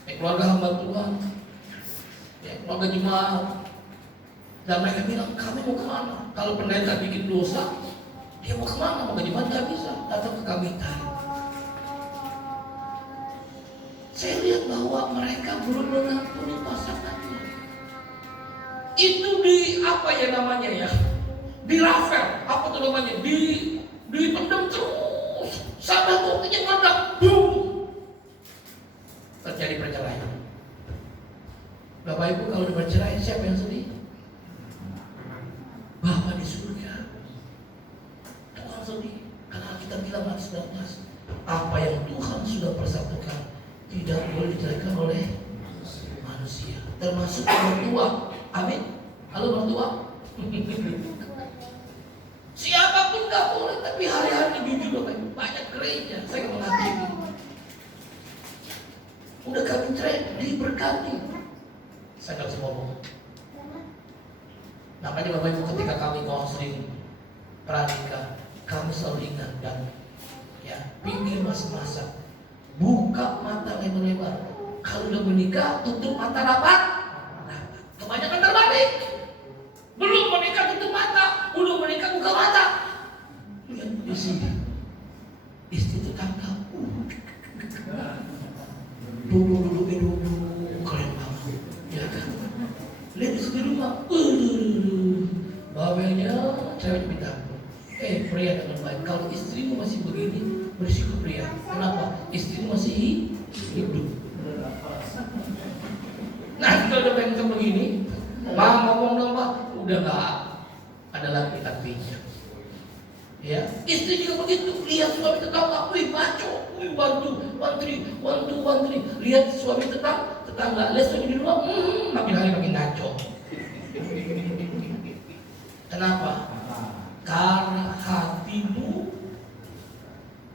Keluarga hamba Tuhan, keluarga jemaat. Dan mereka bilang, kami mau kemana? Kalau pendeta bikin dosa, dia mau kemana? Mau ke jemaat nggak bisa, datang ke kami tadi. Saya lihat bahwa mereka belum mengampuni pasangannya. Itu di apa ya namanya ya? Di ravel, apa tuh namanya? Dipendam terus sampai buktinya meledak, boom, terjadi perceraian. Bapak Ibu kalau bercerai siapa yang sedih? Bapak di surga. Tuhan sedih karena kita bilang ayat 19, apa yang Tuhan sudah persatukan tidak boleh diceraikan oleh manusia, termasuk mertua. Amin. Halo mertua. Siapapun nggak boleh, tapi hari-hari jujur Bapak Ibu, banyak gereja saya nggak menghakimi. Udah kami train, diberkati. Saya nggak bisa ngomong. Makanya Bapak Ibu ketika kami konseling pranikah, kami selalu ingat dan pinggir masa-masa, buka mata lebar-lebar. Kalau udah menikah, tutup mata rapat. Kebanyakan terbalik. Belum menikah tutup mata, belum menikah buka mata. Lihat di sini, istri tetangga, duduk, keren banget, ya kan? Lihat di sini rumah, bawelnya cewek minta. Pria dengan baik. Kalau istrimu masih begini, berisiko pria. Kenapa? Istrimu masih hidup. Nah, kalau udah pengen begini, ngomong dong Pak, udah nggak ada lagi artinya. Ya, istri juga begitu. Lihat suami tetangga, wih maco, wih bantu, wantri. Lihat suami tetangga, lihat suami di rumah, makin hari makin ngaco. Kenapa? Karena hatimu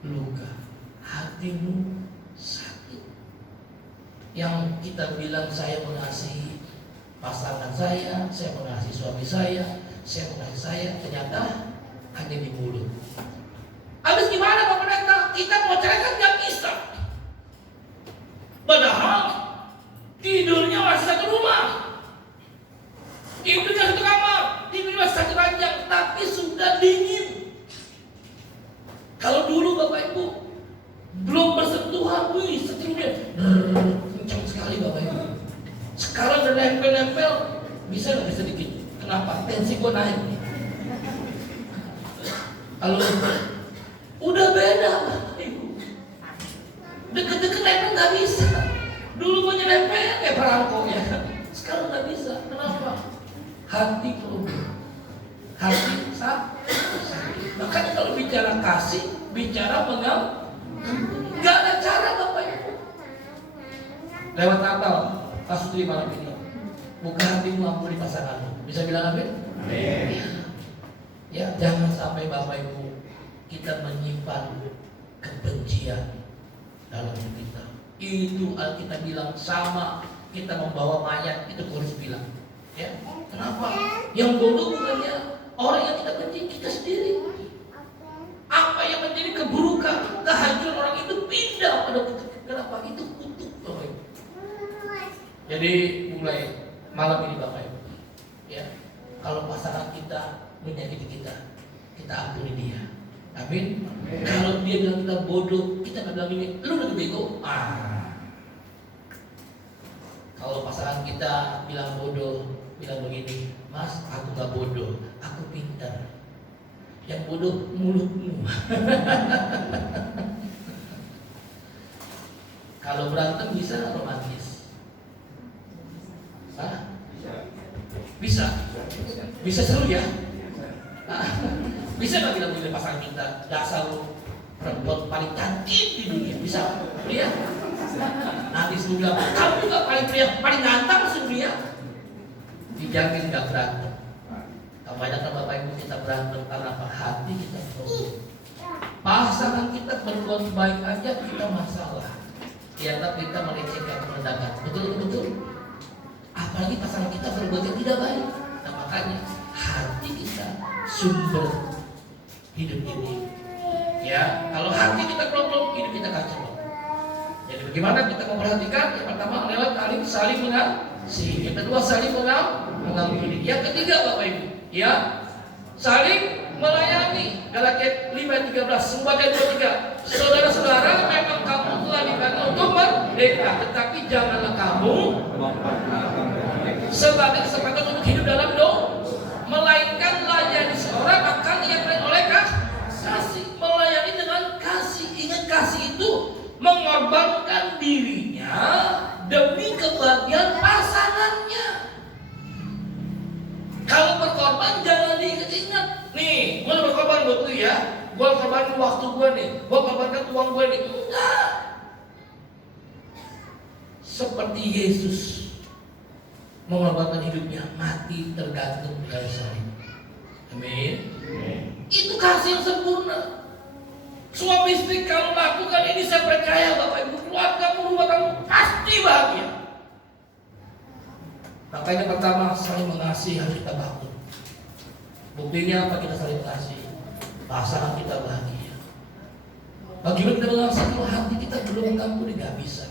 luka, hatimu sakit. Yang kita bilang saya mengasihi pasangan saya mengasihi suami saya mengasihi saya, ternyata hanya di mulut. Habis gimana Pak Pendeta? Kita mau cerai kan nggak bisa. Padahal tidurnya masih satu rumah, tidurnya satu kamar, tidurnya masih satu ranjang, tapi sudah dingin. Kalau dulu Bapak Ibu belum bersentuhan, setrumnya kencang sekali Bapak Ibu. Sekarang udah nempel, bisa nggak bisa sedikit? Kenapa? Tensi gua naik nih. Kalau udah beda Bapak Ibu. Deket-deket nempel nggak bisa. Dulu punya nempel kayak perangko ya. Sekarang nggak bisa. Kenapa? Hati berubah. Hati sakit. Makanya kalau bicara kasih, bicara nggak ada cara Bapak Ibu. Lewat Natal, Pasutri malam ini, buka hatimu, ampuni pasanganmu. Bisa bilang amin? Ya, jangan sampai Bapak Ibu kita menyimpan kebencian dalam hidup kita. Itu Alkitab bilang sama kita membawa mayat, itu Paulus bilang. Ya, kenapa? Yang bodoh bukannya orang yang kita benci, kita sendiri. Apa yang menjadi keburukan, kehancuran orang itu pindah pada kita. Kenapa? Itu kutuk Bapak Ibu. Jadi mulai malam ini Bapak Ibu, ya, kalau pasangan kita menyakiti kita ampuni dia. Amin. Kalau dia bilang kita bodoh, kita nggak bilang ini, lu udah bego. Kalau pasangan kita bilang bodoh, bilang begini, Mas, aku nggak bodoh, aku pintar. Yang bodoh mulutmu. Kalau berantem bisa nggak romantis? Bisa seru ya? Bisa nggak bilang begini pasangan kita, dasar lu perempuan paling cantik di dunia? Bisa? Iya? Nanti suruh bilang, kamu juga paling pria, paling ganteng di dunia. Dijamin nggak berantem. Kebanyakan Bapak Ibu kita berantem karena apa? Hati kita bodoh. Pasangan kita berbuat baik aja kita masalah. Ternyata kita melecehkan, merendahkan. Betul? Apalagi pasangan kita berbuat yang tidak baik. Nah makanya hati kita sumber hidup ini. Ya, kalau hati kita pelong-pelong, hidup kita kacau. Jadi bagaimana kita memperhatikan? Yang pertama lewat saling mengasihi. Yang kedua saling mengampuni. Yang ketiga Bapak Ibu, ya saling melayani. Galatia 5:13. Membaca 2:3. Saudara-saudara, memang kamu telah dipanggil untuk merdeka, tetapi janganlah kamu sebagai kesempatan untuk hidup dalam dosa, melainkan layani seorang akan yang lain oleh kasih. Melayani dengan kasih. Ingat, kasih itu mengorbankan dirinya demi kebahagiaan pasangannya. Kalau berkorban jangan diingat-ingat. Nih, gue berkorban buat lu ya. Gue korbankan waktu gue nih. Gue korbankan uang gue nih. Enggak. Seperti Yesus mengorbankan hidupnya, mati tergantung dari salib. Amin. Itu kasih yang sempurna. Suami istri kamu lakukan ini, saya percaya Bapak Ibu, keluargamu, rumah kamu pasti bahagia. Makanya pertama saling mengasihi harus kita bangun. Buktinya apa? Kita saling mengasihi, pasangan kita bahagia. Bagaimana kita mengasihi kalau hati kita belum mengampuni? Gak bisa.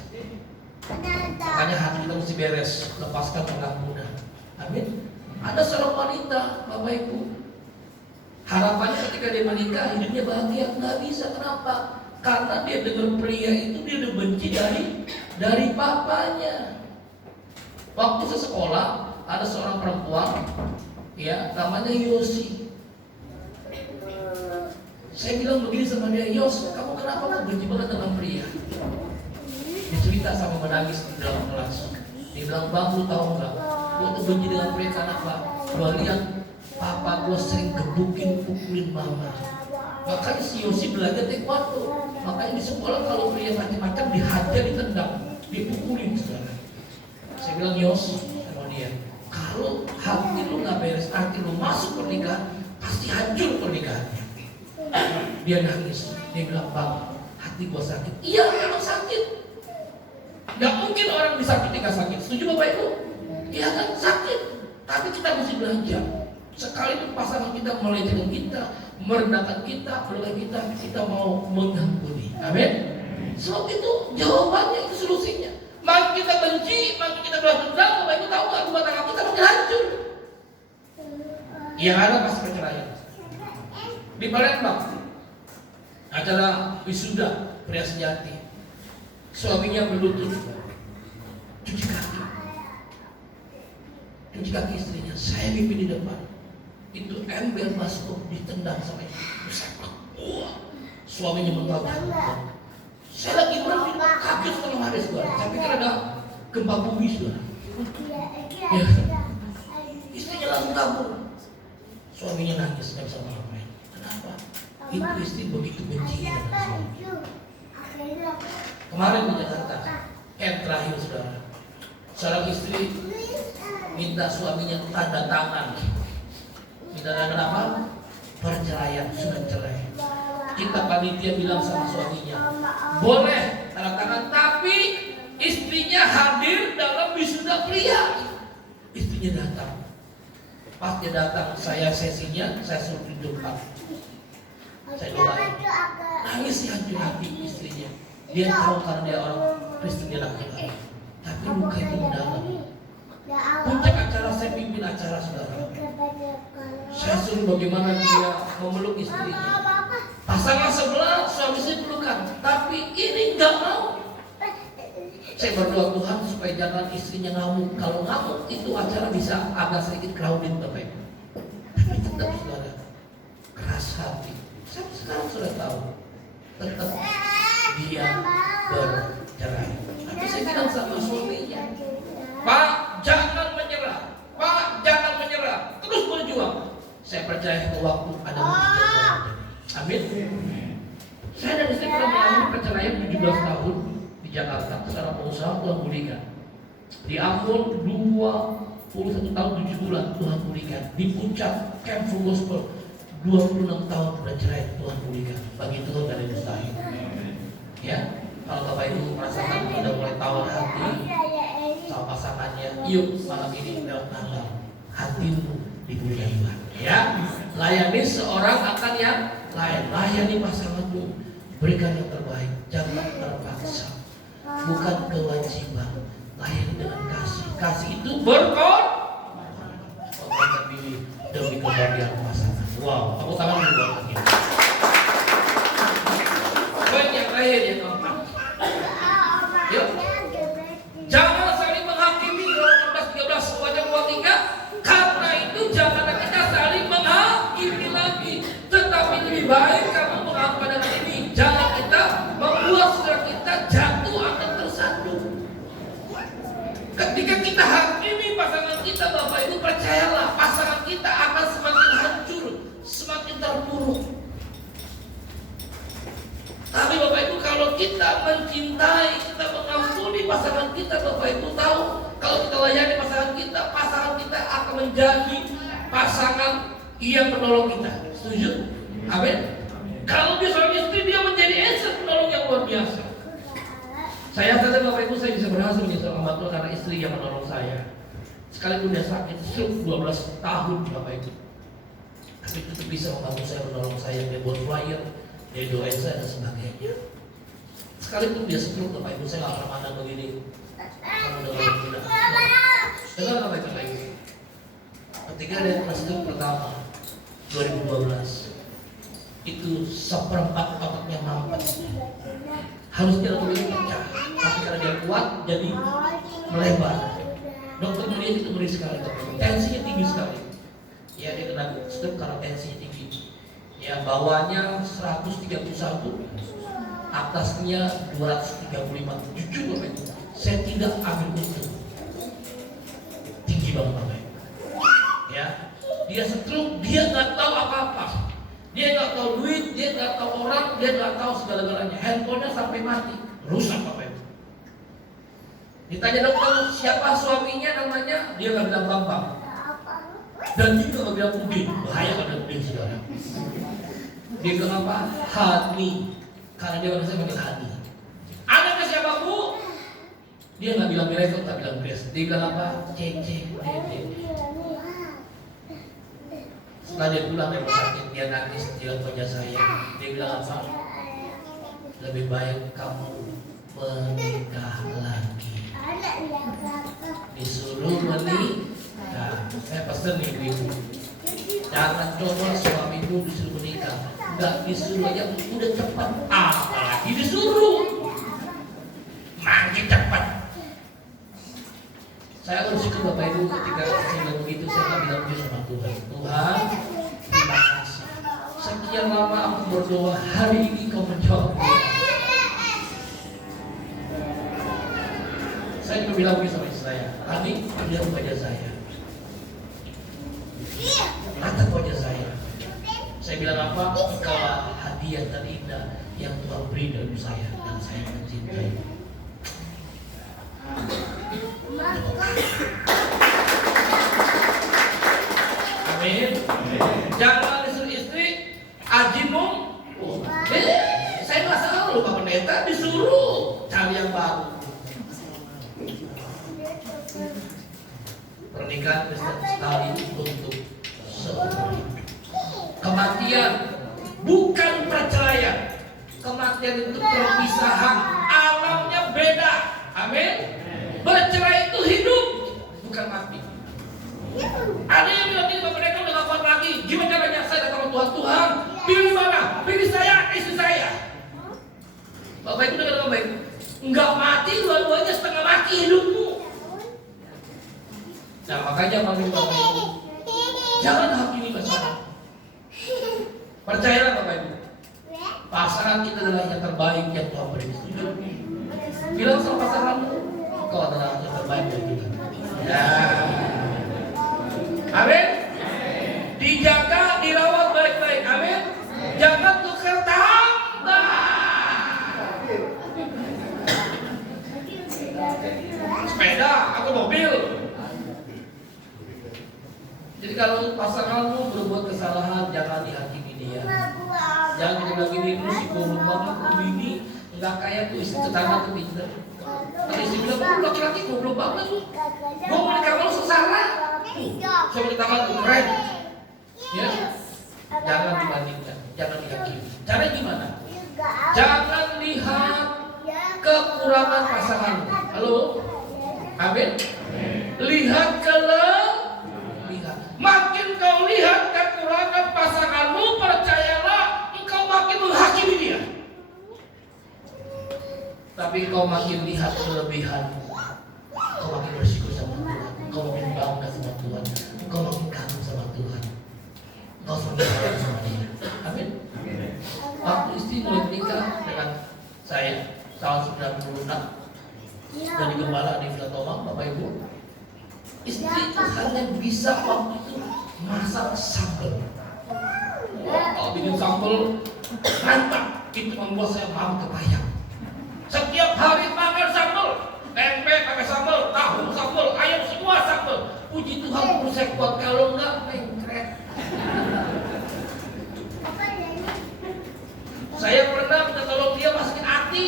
Makanya hati kita mesti beres, lepaskan pengampunan. Amin. Ada seorang wanita Bapak Ibu, harapannya ketika dia menikah hidupnya bahagia. Nggak bisa. Kenapa? Karena dia dengar pria itu dia udah benci dari papanya. Waktu saya sekolah ada seorang perempuan, ya namanya Yosi. Saya bilang begini sama dia, Yos, kamu kenapa kok benci banget dengan pria? Dia cerita sama menangis di dalam kelas. Dia bilang, bang, lu tahu nggak? Gue tuh benci dengan pria karena apa? Gue lihat papa gue sering gebukin, pukulin mama. Makanya si Yosi belajar taekwondo. Makanya di sekolah kalau pria macam-macam dihajar, ditendang, dipukulin saudara. Saya bilang, Yos sama dia, kalau hati lu nggak beres, arti lu masuk pernikahan pasti hancur pernikahannya. Dia nangis, dia bilang, bang, hati gua sakit. Iya, memang sakit. Gak mungkin orang disakiti gak sakit. Setuju Bapak Ibu? Iya kan, sakit. Tapi kita mesti belajar. Sekalipun pasangan kita melecehkan kita, merendahkan kita, kita mau mengampuni. Amin. Sebab itu jawabannya, itu solusinya. Makin kita benci, makin kita belas dendam, Bapak Ibu tahu nggak, rumah tangga kita makin hancur. Yang ada pasti perceraian. Di Palembang, acara wisuda pria sejati, suaminya berlutut, cuci kaki istrinya. Saya mimpi di depan, itu ember baskom ditendang sama istrinya. Wah, suaminya mental. Saya lagi berhenti, kaget setengah hari saudara. Saya pikir ada gempa bumi saudara. Ya. Istrinya langsung kabur. Suaminya nangis, nggak bisa ngapain. Kenapa? Itu istri begitu benci dengan suami. Kemarin di Jakarta, terakhir saudara, seorang istri minta suaminya tanda tangan. Minta tanda tangan apa? Perceraian, surat cerai. Kita panitia bilang sama suaminya, boleh tanda tangan, tapi istrinya hadir dalam wisuda pria. Istrinya datang. Pas dia datang, saya sesinya, saya suruh duduk. Saya doain. Nangis si hancur hati istrinya. Dia tahu karena dia orang Kristen, dia laki-laki. Tapi luka itu mendalam. Puncak acara, saya pimpin acara saudara. Saya suruh bagaimana dia memeluk istrinya. Pasangan sebelah suami saya pelukan, tapi ini nggak mau. Saya berdoa Tuhan supaya jangan istrinya ngamuk. Kalau ngamuk itu acara bisa agak sedikit crowded Bapak. Tapi tetap saudara keras hati. Saya sekarang sudah tahu tetap dia bercerai. Tapi saya bilang sama suaminya, Pak, jangan menyerah. Pak, jangan menyerah. Terus berjuang. Saya percaya ke waktu ada mujizat. Amin. Saya dan istri pernah mengalami perceraian 17 tahun di Jakarta. Seorang pengusaha Tuhan pulihkan. Di Ambon 21 tahun 7 bulan Tuhan pulihkan. Di puncak Camp Full Gospel 26 tahun bercerai Tuhan pulihkan. Bagi Tuhan gak ada yang mustahil. Ya, kalau Bapak Ibu merasakan udah mulai tawar hati sama pasangannya, yuk malam ini lewat tanggal hatimu dipunyai Tuhan. Ya, layani seorang akan yang lain. Layani pasanganmu, berikan yang terbaik, jangan terpaksa. Bukan kewajiban, layani dengan kasih. Kasih itu berkor. Kita pilih demi kebahagiaan pasangan. Wow, aku tangan dulu buat lagi. Poin yang terakhir yang keempat. Yuk. Jangan saling menghakimi. 16-13 wajah 23. Karena itu janganlah kita saling menghakimi lagi, tetapi lebih baik kamu mengaku pandangan ini. Jangan kita membuat saudara kita jatuh atau tersandung. Ketika kita hakimi pasangan kita, Bapak Ibu percayalah, pasangan kita akan semakin hancur, semakin terpuruk. Tapi Bapak Ibu, kalau kita mencintai, kita mengampuni pasangan kita, Bapak Ibu tahu, kalau kita layani pasangan kita akan menjadi pasangan yang menolong kita. Setuju? Amin. Kalau dia seorang istri, dia menjadi penolong yang luar biasa. Saya sadar Bapak Ibu, saya bisa berhasil menjadi seorang hamba Tuhan karena istri yang menolong saya. Sekalipun dia sakit, stroke 12 tahun Bapak Ibu, tapi tetap bisa membantu saya, menolong saya. Dia buat flyer, dia doain saya dan sebagainya. Sekalipun dia stroke Bapak Ibu, saya gak pernah pandang begini. Kamu dengar tidak? Dengar Bapak Ibu lagi. Ketika dia stroke pertama 2012, itu seperempat otaknya mampet. Harusnya lebih pecah, tapi karena dia kuat jadi melebar. Dokter melihat itu ngeri sekali, tensinya tinggi sekali. Ya, dia kena stroke karena tensinya tinggi. Ya, bawahnya 131, atasnya 235. Jujur Bapak Ibu, saya tidak ambil untung. Tinggi banget Bapak Ibu. Ya, dia stroke, dia nggak tahu apa-apa. Dia nggak tahu duit, dia nggak tahu orang, dia nggak tahu segala-galanya. Handphonenya sampai mati, rusak Bapak Ibu. Ditanya dokter siapa suaminya namanya, dia nggak bilang Bambang. Dan dia nggak bilang Udin, bahaya kalau Udin saudara. Dia bilang apa? Hani, karena dia orang saya panggil Hani. Anaknya siapa Bu? Dia nggak bilang Miracle, tak bilang Grace. Dia bilang apa? Cece, Dede. Setelah dia pulang dari sakit, dia nangis di wajah saya. Dia bilang apa? Lebih baik kamu menikah lagi. Disuruh menikah. Saya pesen nih ibu, jangan coba suamimu disuruh menikah. Enggak disuruh aja udah cepat, apalagi disuruh. Makin cepat. Saya bersyukur Bapak Ibu, ketika saya bilang begitu, saya tak bilang begitu sama Tuhan. Tuhan, terima kasih. Sekian lama aku berdoa, hari ini kau menjawab. Saya juga bilang begitu sama istri saya. Hani, lihat wajah saya. Tatap wajah saya. Saya bilang apa? Engkau hadiah terindah yang Tuhan beri dalam saya, dan saya mencintai. Amin. Jangan istri ajinum. Saya nggak salah loh Pak Pendeta, disuruh cari yang baru. Pernikahan Kristen sekali untuk seumur hidup. Kematian bukan perceraian. Kematian itu perpisahan, alamnya beda. Amin. Bercerai itu hidup, bukan mati. Ada yang bilang ini Bapak Pendeta udah gak kuat lagi. Gimana caranya? Saya datang ke Tuhan. Tuhan, pilih mana? Pilih saya, istri saya. Bapak Ibu dengar baik. Enggak mati, dua-duanya setengah mati hidupmu. Nah makanya paling Bapak Ibu, jangan hakimi pasangan. Percayalah Bapak Ibu, pasangan kita adalah yang terbaik yang Tuhan beri. Setuju? Bilang sama pasanganmu, kau adalah yang terbaik dari kita. Ya. Amin. Dijaga, dirawat baik-baik. Amin. Jangan tukar tambah. Sepeda atau mobil. Jadi Jadi kalau pasanganmu berbuat kesalahan, jangan dihakimi dia. Jangan bilang gini, lu si goblok banget, lu ini nggak kayak tuh istri tetangga tuh pinter. Kalau istri bilang, lu laki-laki goblok banget lu. Gua mau nikah sama lu sengsara. Coba tetangga tuh keren. Ya, jangan dibandingkan, jangan dihakimi. Caranya gimana? Jangan lihat kekurangan pasanganmu. Halo? Amin? Lihat kelebihan. Makin kau lihat kekurangan pasanganmu, percayalah engkau makin menghakimi dia. Tapi kau makin lihat kelebihanmu, kau makin bersyukur sama Tuhan, kau makin bangga sama Tuhan, kau makin kangen sama Tuhan, kau semakin sayang sama dia. Amin? Waktu istri mulai nikah dengan saya tahun 96 dari gembala di Villa Tomang, Bapak Ibu, istri itu hanya bisa waktu itu masak sambal. Wah, kalau bikin sambal mantap, itu membuat saya mau kebayang. Setiap hari makan sambal, tempe pakai sambal, tahu sambal, ayam semua sambal. Puji Tuhan, perlu saya kuat, kalau enggak pengkret. Saya pernah minta tolong dia masakin ati.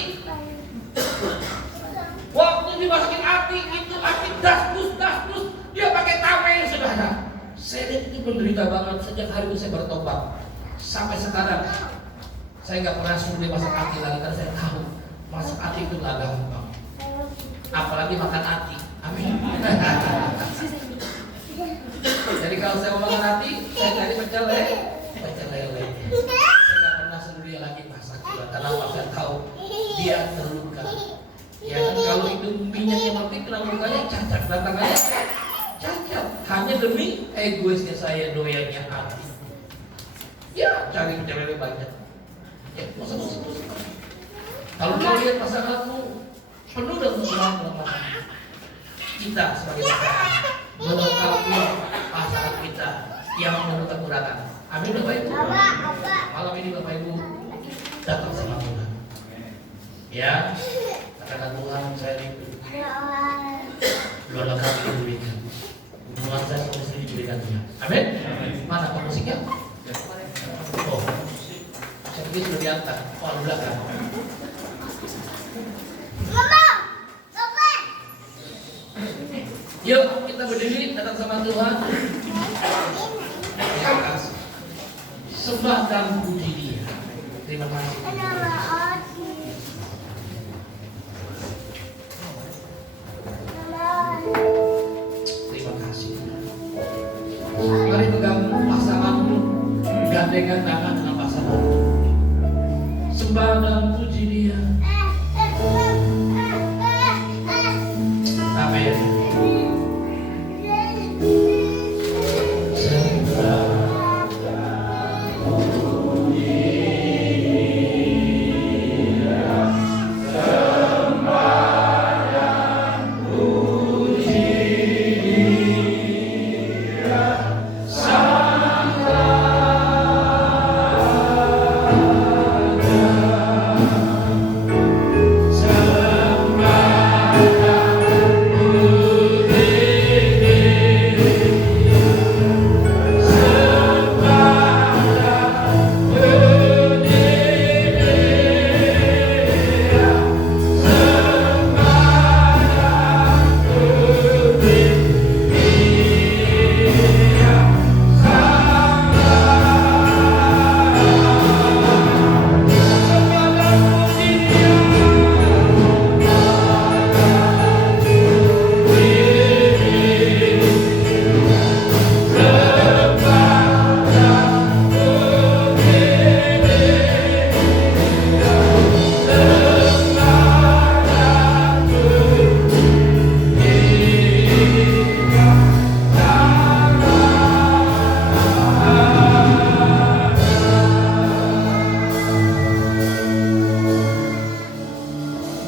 Waktu dimasakin ati, itu ati dasdus, dia pakai tameng, saudara. Saya lihat itu menderita banget. Sejak hari itu saya bertobat. Sampai sekarang saya nggak pernah suruh dia masak ati lagi, karena saya tahu masak ati itu nggak gampang. Apalagi makan ati. Amin. Jadi kalau saya mau makan ati, saya cari pecel lele. Saya nggak pernah suruh dia lagi masak juga, karena saya tahu dia terluka. Ya kan, kalau itu minyaknya mati, kena mukanya cacat, tangannya cacat, hanya demi egoisnya saya, doyannya hati. Ya, cari lebih banyak. Ya, masa musik. Kalau kau lihat pasanganmu penuh dengan kekurangan, kita sebagai pasangan melengkapi pasangan kita yang penuh kekurangan. Amin, Bapak Ibu. Malam ini Bapak Ibu datang sama Tuhan. Ya. Katakan Tuhan, saya dua lengkap diberikan. Hubungan saya sama istri diberikan Tuhan. Amin. Mana pemusiknya? Oh, saya pikir sudah diangkat. Oh, di belakang. Yuk kita berdiri datang sama Tuhan. Ya, sembah dan puji Dia. Terima kasih. Terima kasih. Mari pegang pasanganmu, gandengan tangan dengan pasanganmu. Sembah dan puji Dia. Amin.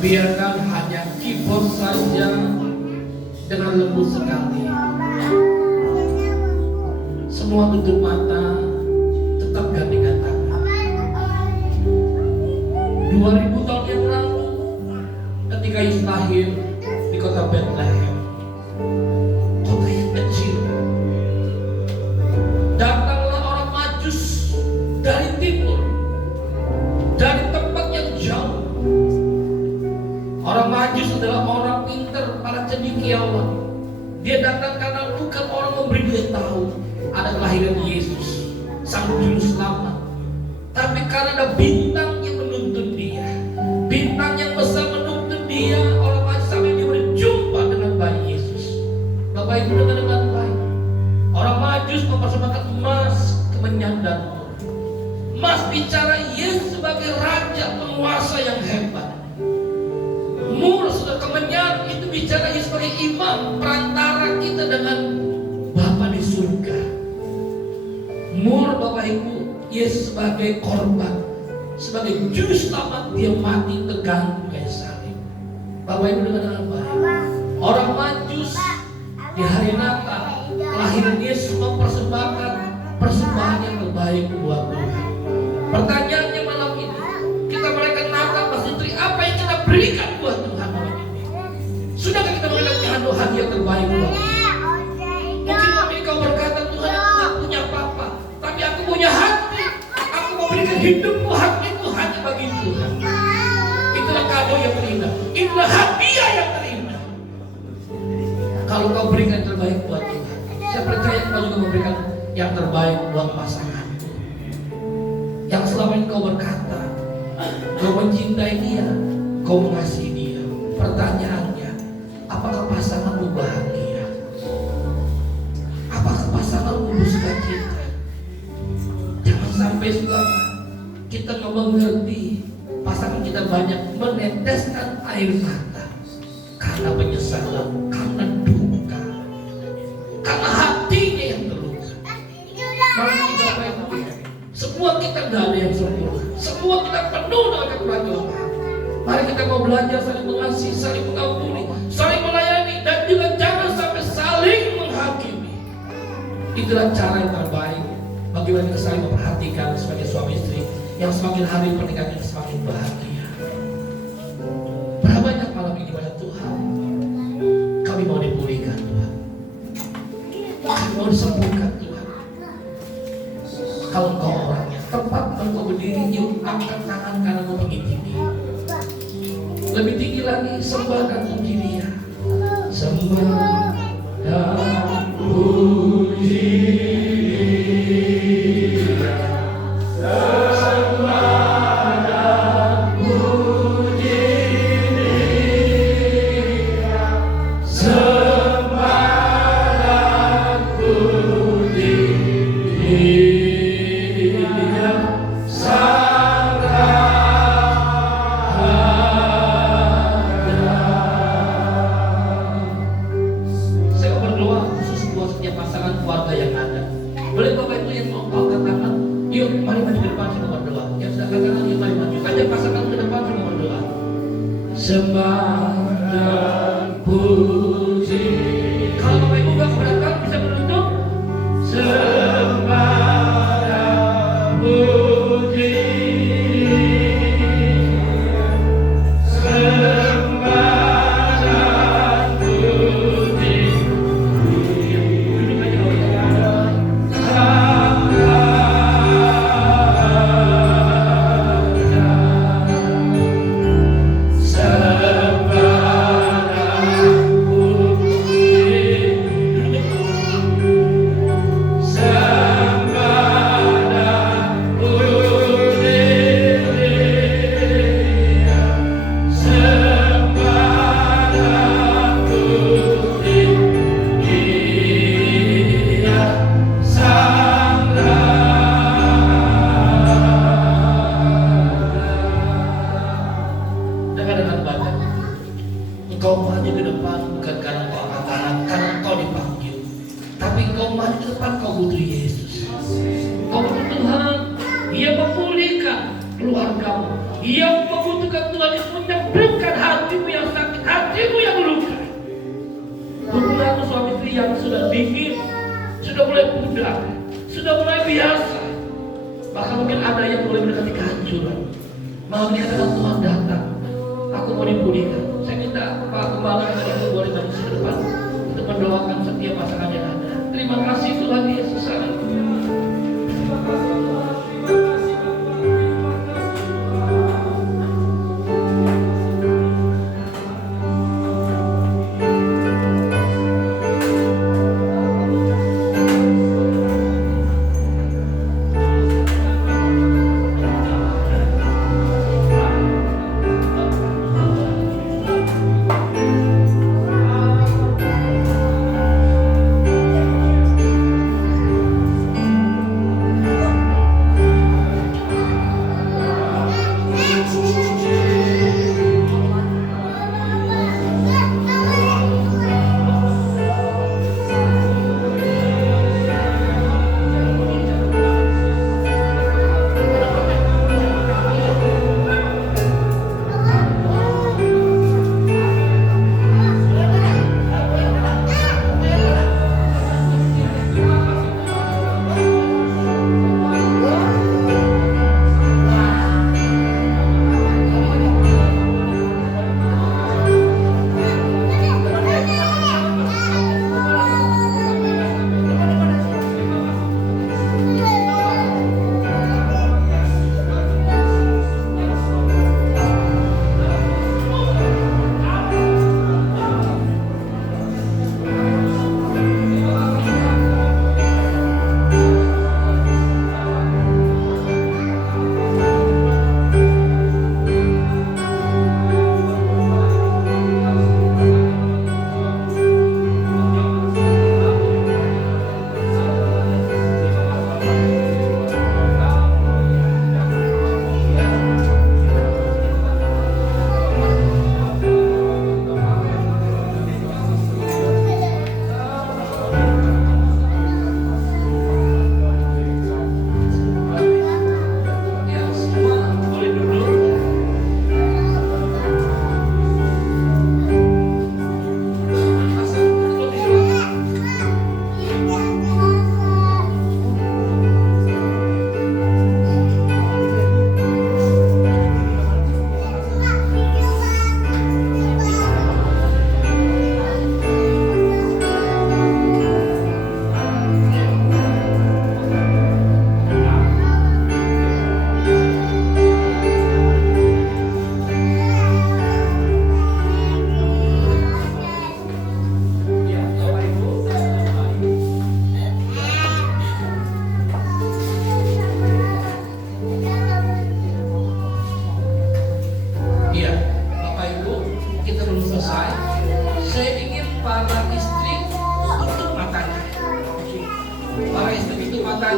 biarkan hanya keyboard saja dengan lembut sekali. Semua tutup mata, tetap gandengan tangan. 2000 tahun yang lalu, ketika Yesus lahir di kota Bethlehem, kota yang kecil, sang juru selamat. Tapi karena ada bintang yang menuntun dia, bintang yang besar menuntun dia, orang maju sampai dia berjumpa dengan bayi Yesus. Bapak Ibu dengar dengan baik. Orang Majus mempersembahkan emas, kemenyan dan mur. Emas bicara Yesus sebagai raja penguasa yang hebat. Mur sudah kemenyan itu bicara Yesus sebagai imam, perantara kita dengan Bapa di surga. Mur Bapak Ibu, Yesus sebagai korban, sebagai juru selamat, dia mati tergantung kayak salib. Bapak Ibu dengar baik. Orang Majus di hari Natal kelahiran Yesus mempersembahkan persembahan yang terbaik buat Tuhan. Pertanyaannya malam ini, kita merayakan Natal Pasitri, apa yang kita berikan buat Tuhan malam ini? Sudahkah kita memberikan hadiah terbaik buat Tuhan? Mungkin malam ini kau berkata, Tuhan aku gak punya apa-apa, tapi aku punya hati. Aku mau berikan hidupku, hatiku hanya bagi Tuhan. Itulah kado yang terindah, itulah hadiah yang terindah. Kalau kau berikan yang terbaik buat Tuhan, saya percaya kau juga memberikan yang terbaik buat pasangan yang selama ini kau berkata kau mencintai dia, kau mengasihi dia. Pertanyaannya, apakah pasanganmu bahagia? Apakah pasanganmu bersukacita? Jangan sampai saudara kita nggak mengerti, pasangan kita banyak meneteskan air mata karena penyesalan, karena duka, karena hatinya yang terluka. Mari kita semua kita tidak ada yang sempurna, semua kita penuh dengan kekurangan. Mari kita mau belajar saling mengasihi, saling mengampuni, saling melayani, dan juga jangan sampai saling menghakimi. Itulah cara yang terbaik bagaimana kita saling memperhatikan sebagai suami istri yang semakin hari pernikahan kita semakin bahagia. Berapa banyak malam ini pada Tuhan kami mau dipulihkan Tuhan, kami mau disembuhkan Tuhan. Kalau engkau orangnya tempat engkau berdiri, yuk angkat tangan kananmu tinggi-tinggi, lebih tinggi lagi, sembah dan puji dia, sembah dan puji dia, sembah dan puji dia, sembah dan puji dia. Sembah dan puji. Kalau Bapak Ibu gak keberatan bisa menunduk. Sembah dan puji. Sembah dan puji. Duduk aja Yang membutuhkan Tuhan Yesus menyembuhkan hatimu yang sakit, hatimu yang luka. Hubunganmu suami istri yang sudah dingin, sudah mulai pudar, sudah mulai biasa, bahkan mungkin ada yang mulai mendekati kehancuran. Malam ini katakan Tuhan datang, aku mau dipulihkan. Saya minta Pak Gembala dan Ibu boleh maju ke depan untuk mendoakan setiap pasangan yang ada. Terima kasih Tuhan Yesus. Terima kasih.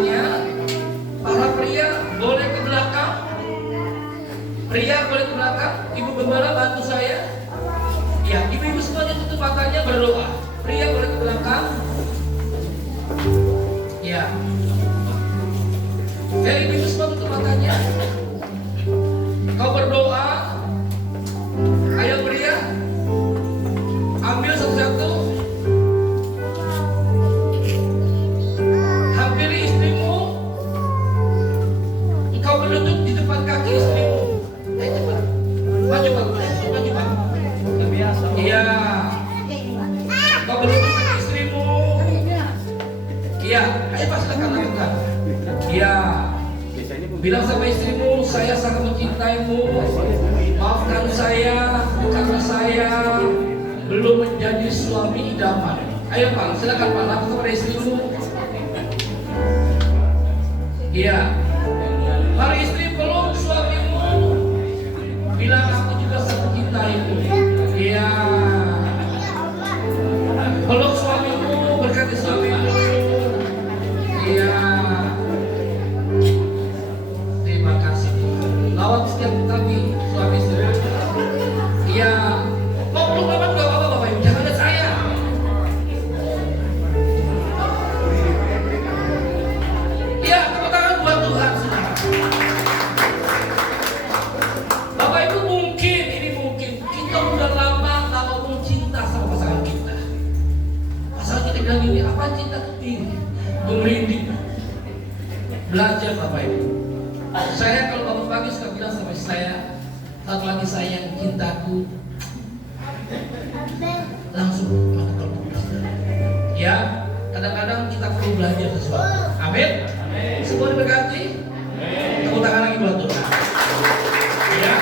tempatnya. Para pria boleh ke belakang. Pria boleh ke belakang. Ibu gembala bantu saya. Ya, ibu-ibu semuanya tutup matanya berdoa. Pria boleh ke belakang. Ya. Jadi ibu semua tutup matanya. Kau berdoa. Ayo pria. Ambil satu-satu. Hampiri istrimu. Engkau berlutut di depan kaki istrimu. Ayo cepat. Maju Pak. Maju Pak. Biasa. Iya. Engkau berlutut kaki istrimu. Iya. Ayo Pak, silakan lakukan. Iya. Bilang sama istrimu, saya sangat mencintaimu. Maafkan saya karena saya belum menjadi suami idaman. Ayo Pak, silakan Pak, lakukan kepada istrimu. Iya. Mari istri peluk suamimu. Bilang aku juga sangat mencintaimu. Iya. Peluk suamimu, berkati suamimu. Iya. Terima kasih. Lawat setiap kami suami istri. Iya. Mau peluk Bapak gak apa-apa Bapak Ibu, jangan lihat saya. Iya, tepuk tangan buat Tuhan saudara. Bapak Ibu, mungkin kita udah lama gak ngomong cinta sama pasangan kita. Pasangan kita bilang ini apa cinta ini? Merinding. Belajar Bapak Ibu. Saya kalau bangun pagi suka bilang sama istri saya, satu lagi sayang cintaku, langsung melakukan putus. Ya, kadang-kadang kita perlu belajar sesuatu. Amin. Semua diberkati. Tepuk tangan lagi buat Tuhan. Ya,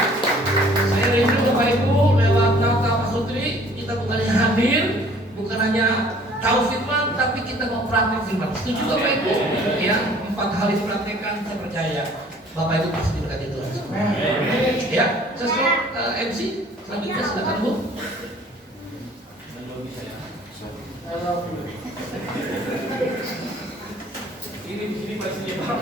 saya rindu Bapak Ibu lewat Natal Pak Sutri, kita bukan hanya hadir, bukan hanya tahu firman, tapi kita mau praktek firman. Setuju Bapak Ibu? Ya, 4 hal dipraktekkan, saya percaya Bapak Ibu pasti diberkati Tuhan. Ya, saya sekarang MC selanjutnya silakan Bu. Ini pastinya Pak.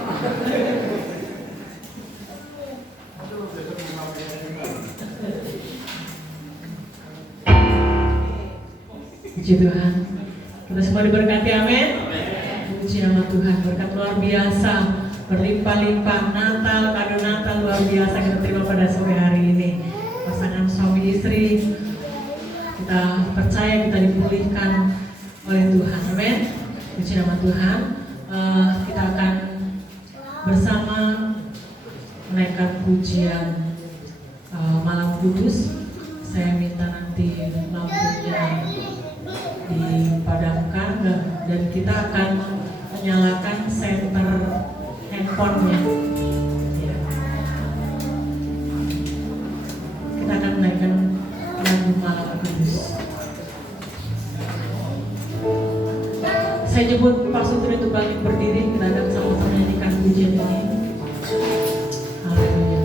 Puji Tuhan. Kita semua diberkati, amin. Puji nama Tuhan, berkat luar biasa, berlimpah-limpah Natal, kado Natal luar biasa kita terima pada sore hari ini. Pasangan suami istri, kita percaya kita dipulihkan oleh Tuhan, amin. Puji nama Tuhan. Kita akan bersama menaikkan pujian Malam Kudus. Saya minta nanti lampunya dipadamkan dan kita akan menyalakan senter handphonenya. Ya. Kita akan menaikkan lagu Malam Kudus. Saya jemput Pak Sutri untuk bangkit berdiri, kita akan sama-sama menyanyikan pujian ini. Haleluya.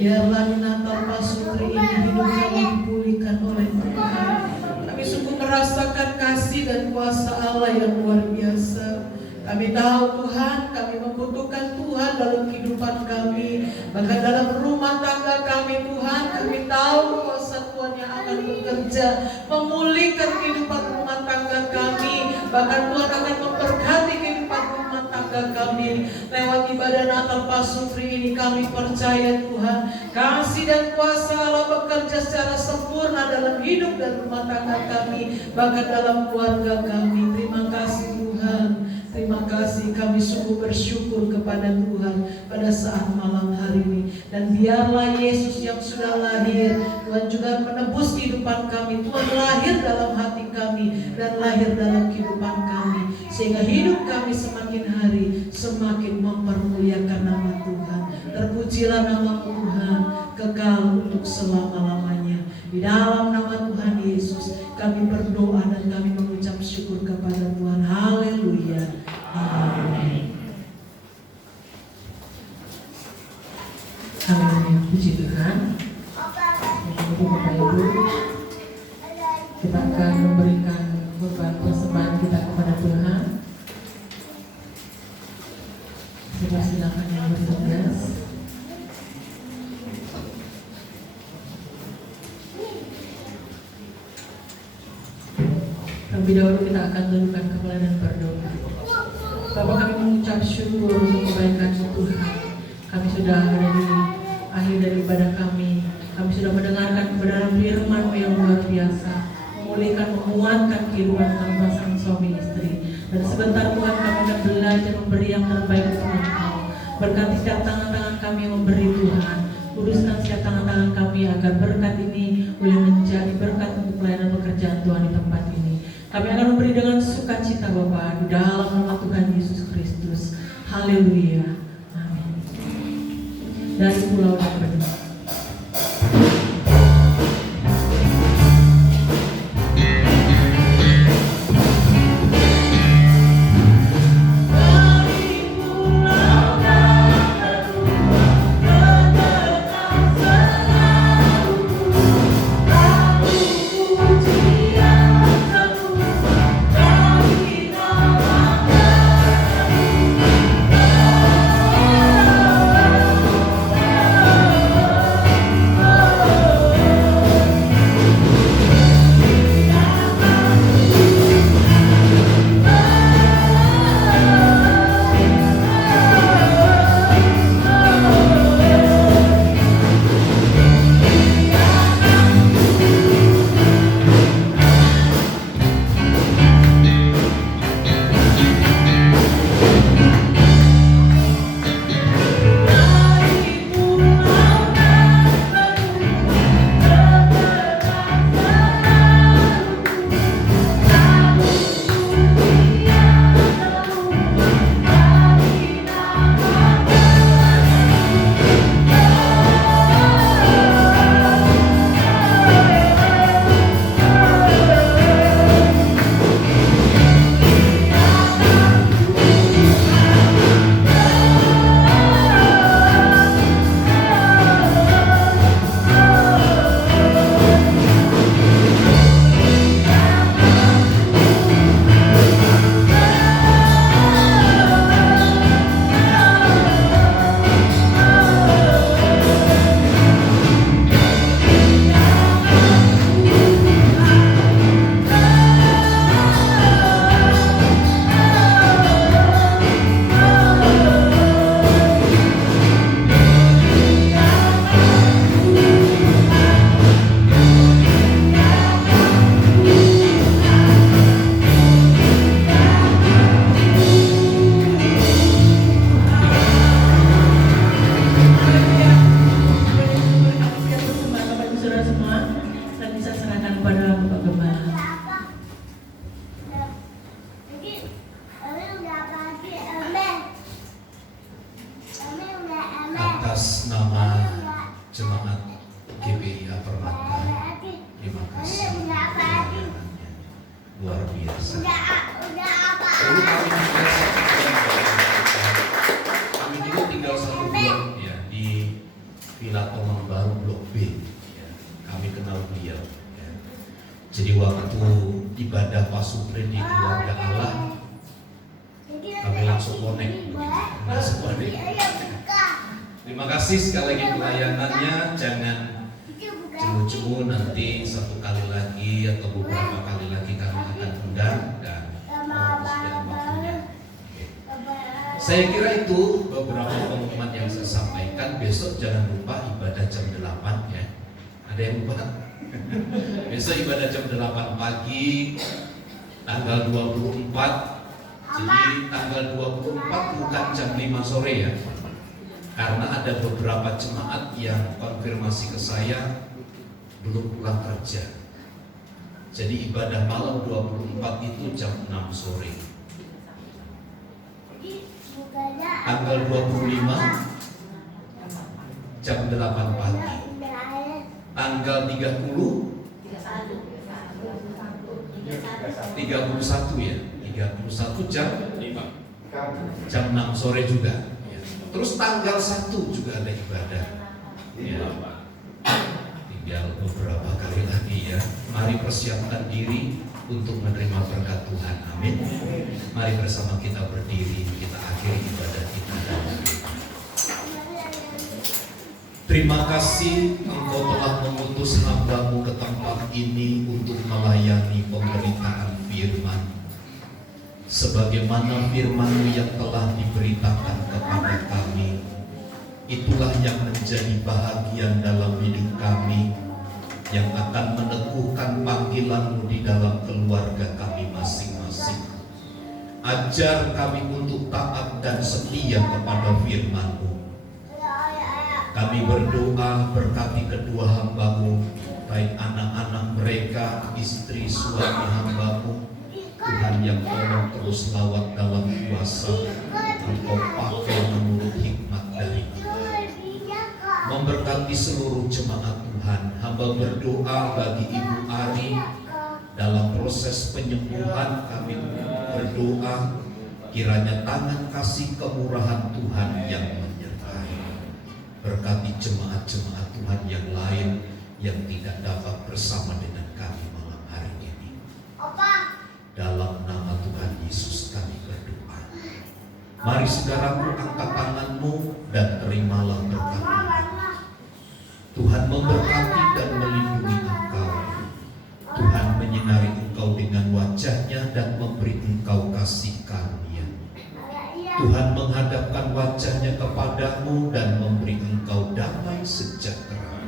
Biarlah di Natal Pak Sutri ini hidup kami dipulihkan oleh Tuhan. Kami sungguh merasakan kasih dan kuasa Allah yang luar biasa. Kami tahu Tuhan, kami membutuhkan Tuhan dalam kehidupan kami. Bahkan dalam rumah tangga kami Tuhan, kami tahu kuasa Tuhan yang akan bekerja memulihkan kehidupan rumah tangga kami. Bahkan Tuhan akan memberkati kehidupan rumah tangga kami. Lewat ibadah Natal Pak Sutri ini kami percaya Tuhan, kasih dan kuasa Allah bekerja secara sempurna dalam hidup dan rumah tangga kami, bahkan dalam keluarga kami. Terima kasih Tuhan. Terima kasih, kami sungguh bersyukur kepada Tuhan pada saat malam hari ini. Dan biarlah Yesus yang sudah lahir, Tuhan juga menebus kehidupan kami. Tuhan lahir dalam hati kami dan lahir dalam kehidupan kami, sehingga hidup kami semakin hari semakin mempermuliakan nama Tuhan. Terpujilah nama Tuhan kekal untuk selama-lamanya. Di dalam nama Tuhan Yesus kami berdoa dan kami mengucap syukur kepada Tuhan. Haleluya. Amin. Haleluya. Puji Tuhan. Bapak Ibu, kita akan memberikan beban persembahan kita kepada Tuhan. Silakan yang bertugas. Terlebih dahulu kita akan tundukkan kepala dan berdoa. Bapak, kami mengucap syukur untuk kebaikan Tuhan. Kami sudah ada di akhir dari ibadah kami. Kami sudah mendengarkan kebenaran firman-Mu yang luar biasa, memulihkan, menguatkan kehidupan kami pasangan suami istri. Dan sebentar Tuhan kami akan belajar memberi yang terbaik untuk Engkau. Berkati setiap tangan-tangan kami yang memberi Tuhan. Kuduskan setiap tangan-tangan kami agar berkat ini boleh menjadi berkat untuk pelayanan pekerjaan Tuhan di tempat ini. Kami akan memberi dengan sukacita Bapa di dalam nama Tuhan Yesus Kristus. Haleluya. Amin. Dari pulau dan benua. Villa Tomang Baru Blok B. Ya, kami kenal beliau. Ya. Jadi waktu ibadah Pak Supri di keluarga Allah, kami langsung connect. Terima kasih sekali lagi pelayanannya. Jangan cemu-cemu, nanti satu kali lagi atau beberapa kali lagi kami akan undang dan setiap waktunya. Saya kira itu beberapa pengumuman yang saya sampaikan. Besok jangan lupa ibadah jam 8 ya. Ada yang lupa? Besok ibadah jam 8 pagi tanggal 24. Jadi tanggal 24 bukan jam 5 sore ya. Karena ada beberapa jemaat yang konfirmasi ke saya belum pulang kerja. Jadi ibadah malam 24 itu jam 6 sore. Tanggal 25 jam 8 pagi. Tanggal 31 ya. 31 jam 6 sore juga. Terus tanggal 1 juga ada ibadah. Ya. Tinggal beberapa kali lagi ya. Mari persiapkan diri untuk menerima berkat Tuhan. Amin. Mari bersama kita berdiri, kita akhiri ibadah kita. Terima kasih Engkau telah mengutus hamba-Mu ke tempat ini untuk melayani pemberitaan firman. Sebagaimana firman-Mu yang telah diberitakan kepada kami, itulah yang menjadi bahagian dalam hidup kami, yang akan meneguhkan panggilan-Mu di dalam keluarga kami masing-masing. Ajar kami untuk taat dan setia kepada firman-Mu. Kami berdoa berkati kedua hamba-Mu, baik anak-anak mereka, istri, suami hamba-Mu. Tuhan yang tolong terus lawat dalam kuasa, Engkau pakai menurut hikmat dari Tuhan. Memberkati seluruh jemaat Tuhan. Hamba berdoa bagi Ibu Ari dalam proses penyembuhan. Kami berdoa kiranya tangan kasih kemurahan Tuhan yang menyertai. Berkati jemaat-jemaat Tuhan yang lain yang tidak dapat bersama dengan kami malam hari ini. Dalam nama Tuhan Yesus kami berdoa. Mari saudaraku, angkat tanganmu dan terimalah berkat Tuhan. Tuhan memberkati dan melindungi engkau. Tuhan menyinari engkau dengan wajahnya dan memberi engkau kasih karunia. Tuhan menghadapkan wajahnya kepadamu dan memberi engkau damai sejahtera.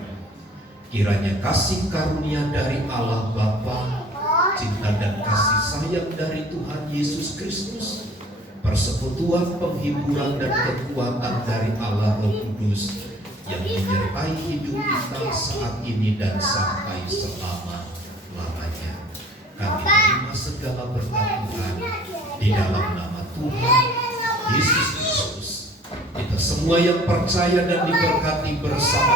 Kiranya kasih karunia dari Allah Bapa, cinta dan kasih sayang dari Tuhan Yesus Kristus, persekutuan, penghiburan dan kekuatan dari Allah Roh Kudus yang menyertai hidup kita saat ini dan sampai selama-lamanya. Kami terima segala berkat Tuhan di dalam nama Tuhan Yesus Kristus. Kita semua yang percaya dan diberkati bersama